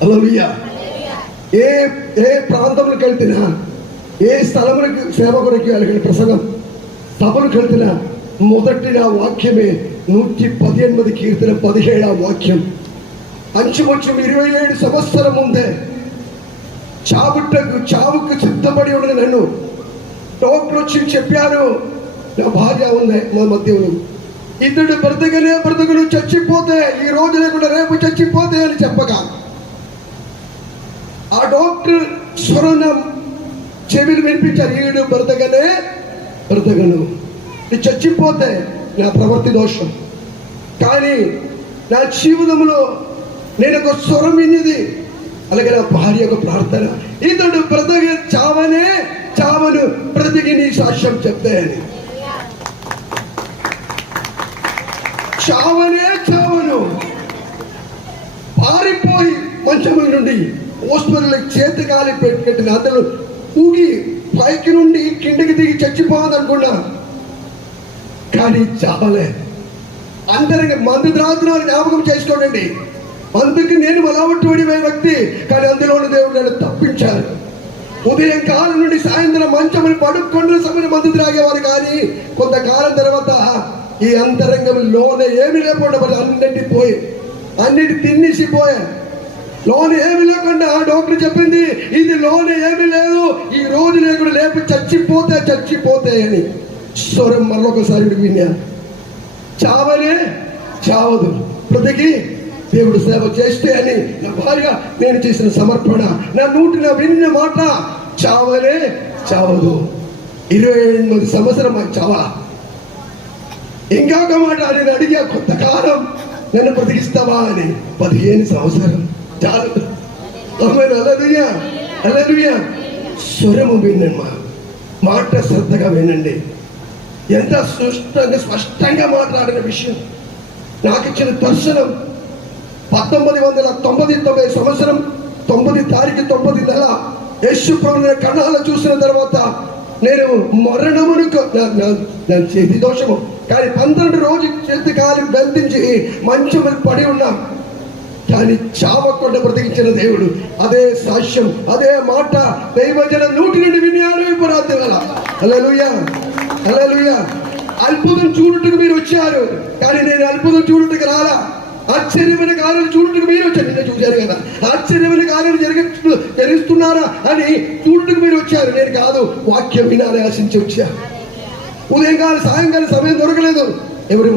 హల్లెలూయా. ఏ ప్రాంతంలోకి వెళ్తున్నా, ఏ స్థలములకు సేవకుడికి వెళ్ళిన ప్రసంగం సభలకు వెళ్తున్నా మొదటి నా వాక్యమే 118 కీర్తన 17వ వాక్యం. అంచుమొచ్చు 27 సంవత్సరం ముందే చావుకు సిద్ధపడి ఉన్న నన్ను డాక్టర్ వచ్చి చెప్పాను, నా భార్య ఉంది మా మధ్యలో, ఇతడు బ్రతుకును చచ్చిపోతే ఈ రోజు లేకుండా రేపు చచ్చిపోతే అని చెప్పగా ఆ డాక్టర్ స్వరం చెవిలు వినిపించారు. ఈడు బ్రతకను, చచ్చిపోతే నా ప్రవృత్తి దోషం, కానీ నా జీవితంలో నేను ఒక స్వరం విన్నది, అలాగే నా భార్య ఒక ప్రార్థన, ఇతడు బ్రతక చావనే చావను, బ్రతికి నీ సాక్ష్యం చెప్తాయని. చావనే చావను పారిపోయి మంచముల నుండి హాస్పిటల్ చేతి కాలి పెట్టిన అతను ఊగి పైకి నుండి కిందకి దిగి చచ్చిపోవాలనుకున్నా, కానీ చావలే. అందరికి మందు త్రాగుతున్నారు, జ్ఞాపకం చేసుకోండి. అందుకు నేను మలవట్టుబడి వ్యక్తి, కానీ అందులోని దేవుడు నన్ను తప్పించారు. ఉదయం కాలం నుండి సాయంత్రం మంచమని పడుకొని సమయం మందు త్రాగేవారు, కానీ కొంతకాలం తర్వాత ఈ అంతరంగంలోనే ఏమి లేకుండా అన్నిటి తినేసిపోయా. లోన్ ఏమి లేకుండా డాక్టర్ చెప్పింది, ఇది లోన్ ఏమి లేదు, ఈ రోజు లేకుండా లేపు చచ్చిపోతే అని స్వరం మరొకసారి విన్నాను. చావనే చావదు, బ్రతికి దేవుడు సేవ చేస్తే అని నా భార్య నేను చేసిన సమర్పణ, నా నోటిన విన్న మాట చావనే చావదు. 28 సంవత్సరం చావా. ఇంకొక మాట నేను అడిగా, కొంతకాలం నన్ను బ్రతికిస్తావా అని. 15 సంవత్సరం చాలు. హల్లెలూయా. స్వరము వినండి, మాట శ్రద్ధగా వినండి. ఎంత స్పష్టంగా మాట్లాడిన విషయం. నాకు ఇచ్చిన దర్శనం 1999 సంవత్సరం 9 తారీఖు 9 నెల యేసు ప్రభువుని కన్నాలు చూసిన తర్వాత నేను మరణమును నా చేతి దోషము, కానీ 12 రోజు చేతి కాలి బంధించి మంచం పడి ఉన్నా, కానీ చావకుండా బ్రతికించిన దేవుడు. అదే సాక్ష్యం, అదే మాట దైవజన నోటి నుండి విన్నాను. ఇప్పుడు రాత్రి వేళ హల్లెలూయా. అద్భుతం చూడుటకు మీరు వచ్చారు, కానీ నేను అద్భుతం చూడుటకు రాలా. ఆశ్చర్యమైన కార్యాలు చూడుటకు మీరు వచ్చారు. నిన్న చూశారు కదా, ఆశ్చర్యమైన కార్యాలు జరిగిస్తున్నారా అని చూడుటకు మీరు వచ్చారు. నేను కాదు, వాక్యం వినాలని ఆశించి వచ్చా. ఉదయం కాలం సాయంకాలం సమయం దొరకలేదు, ఎవరు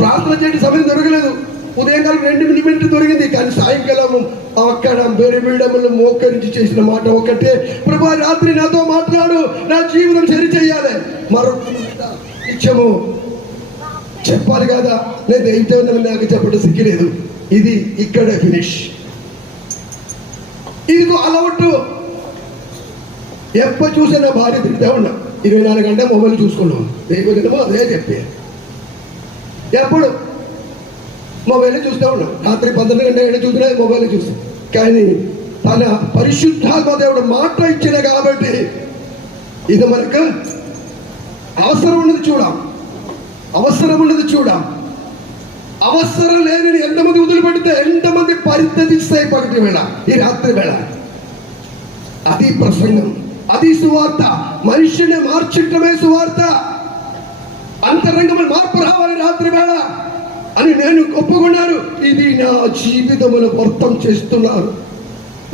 ప్రార్థన చేయడం సమయం దొరకలేదు. ఉదయం కాలం 2 నిమిషాలు దొరికింది, కానీ సాయంకాలం అక్కడ బెరిబిడములు మోకరించి చేసిన మాట ఒకటే, ప్రభా రాత్రి నాతో మాట్లాడు, నా జీవితం సరి చెయ్యాలి. మరొక నిత్యము చెప్పాలి కదా, నేను దైవజనం నాకు చెప్పడం సిగ్గులేదు. ఇది ఇక్కడ ఫినిష్. ఇదిగో అలవాటు. ఎప్పుడు చూసే నా భార్య తింటా ఉన్నా, 24 గంటల మొబైల్ చూసుకున్నాం. దైవజనము అదే చెప్పే, ఎప్పుడు మొబైల్ చూస్తూ ఉన్నాం. రాత్రి 12 గంటల చూసినా మొబైల్ చూస్తాం. కానీ తన పరిశుద్ధాత్మ దేవుడు మాట ఇచ్చిన కాబట్టి ఇది మనకు అవసరం ఉన్నది చూడం, అవసరం లేని ఎంతమంది వదిలిపెడితే ఎంతమంది పరితపిస్తాయి పగటి వేళ, ఈ రాత్రి వేళ. అది ప్రసంగం, అది సువార్త. మనిషిని మార్చటమే సువార్త. అంతరంగం మార్పు రావాలి రాత్రి వేళ అని నేను ఒప్పుకున్నాను. ఇది నా జీవితమును వర్తం చేస్తున్నారు,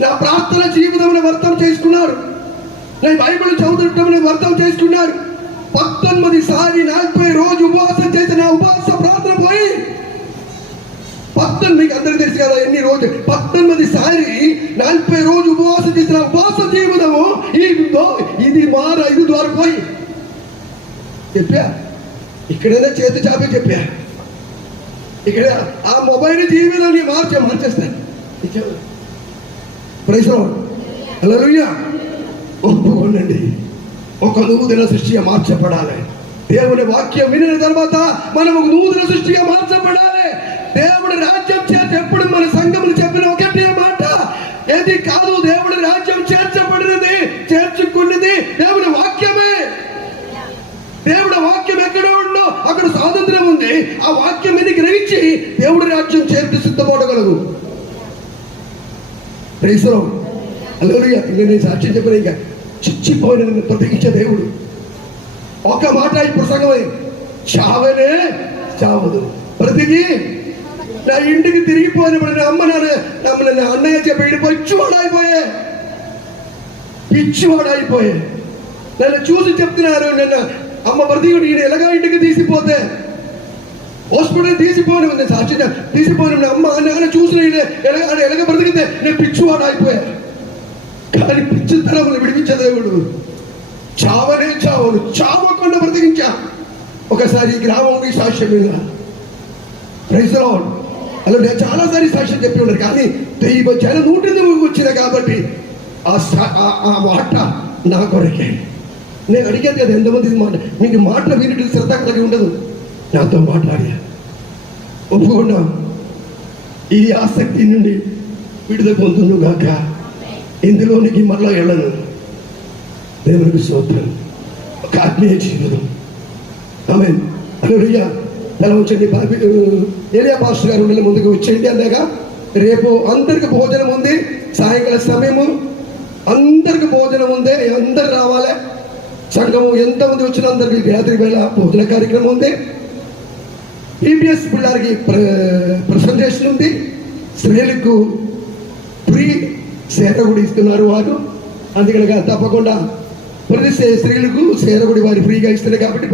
నా ప్రార్థన జీవితమును వర్తం చేసుకున్నారు, నేను బైబిల్ చదువుతుంటే వర్తం చేసుకున్నారు. 19 సారి 40 రోజు ఉపవాసం చేసిన ఉపవాస ప్రార్థన పోయి 19, మీకు అందరికీ తెలుసు కదా ఎన్ని రోజు, 19 సారి 40 రోజు ఉపవాసం చేసిన ఉపవాస జీవితము ఇది మార 5 ద్వారా పోయి చెప్పా. ఇక్కడైనా చేతి చాపి చెప్పా, ఇక్కడ ఆ మొబైల్ జీవితాన్ని మార్చేస్తాను. ప్రైజ్ లార్డ్, హల్లెలూయా. ఒప్పుకోండి, ఒక నూతన సృష్టిగా మార్చబడాలి. దేవుని వాక్యం వినిన తర్వాత మనం ఒక నూతన సృష్టిగా మార్చబడాలి. దేవుడి రాజ్యం ఎప్పుడు మన సంఘములు చెప్పిన ఒకటే మాట, ఏది కాదు, దేవుడి రాజ్యం చేర్చుకున్నది దేవుడి వాక్యమే. దేవుడి వాక్యం ఎక్కడ ఉందో అక్కడ స్వాతంత్రం ఉంది. ఆ వాక్యం మీద గ్రహించి దేవుడి రాజ్యం చేర్చి సిద్ధపడగలదు. ప్రైజ్ లార్డ్, హల్లెలూయా. నేను సాక్ష్యం చెప్పిన ఇంకా చచ్చిపోయిన బ్రతికించే దేవుడు. ఒక మాట ఈ ప్రసంగమై, చావనే చావదు, బ్రతికి నా ఇంటికి తిరిగిపోయినప్పుడు నా అమ్మ నన్ను అన్నయ్య చెప్పి పిచ్చివాడైపోయే నన్ను చూసి చెప్తున్నారు. నన్ను అమ్మ బ్రతికి నేను ఎలాగా ఇంటికి తీసిపోతే హాస్పిటల్ తీసిపోయిన ఉంది, సాక్షి తీసిపోయిన అమ్మ నాన్న చూసిన ఎలాగ బ్రతికితే నేను పిచ్చివాడైపోయా. కానీ పిచ్చితనములు విడిపించే దేవుడు చావనే చావను, చావకుండా బ్రతికించా. ఒకసారి ఈ గ్రామంకి సాక్ష్యం విన్నా. Praise the Lord. అలా నేను చాలాసారి సాక్ష్యం చెప్పి ఉన్నారు, కానీ దైవ జన నూటి వచ్చిన కాబట్టి ఆ మాట నా కొరకే. నేను అడిగాను కదా, ఎంతమంది మాట మీకు మాటలు వినటం శ్రద్ధ కలిగి ఉండదు. నాతో మాట్లాడా, ఒప్పుకున్నా. ఈ ఆసక్తి నుండి విడుదల పొందును గాక. ఇందులోనికి మరలా వెళ్ళను. దేవునికి స్తోత్రం. ఒక ఆత్మీయ జీవితం. ఆమేన్. హల్లెలూయా. ఎలా వచ్చండి ఏలియా పాస్టర్ గారు నెల ముందుకు వచ్చేయండి. అందాక రేపు అందరికి భోజనం ఉంది, సాయంకాల సమయము అందరికి భోజనం ఉంది, అందరు రావాలి. సంఘము ఎంతమంది వచ్చిన అందరికి రాత్రి వేళ భోజన కార్యక్రమం ఉంది. పిపిఎస్ పిల్లలకి ప్రజెంటేషన్ ఉంది. స్త్రీలకు ఫ్రీ సేరగుడి ఇస్తున్నారు వారు. అందుకనగా తప్పకుండా ప్రతి స్త్రీలకు సేరగుడి వారు ఫ్రీగా ఇస్తున్నారు కాబట్టి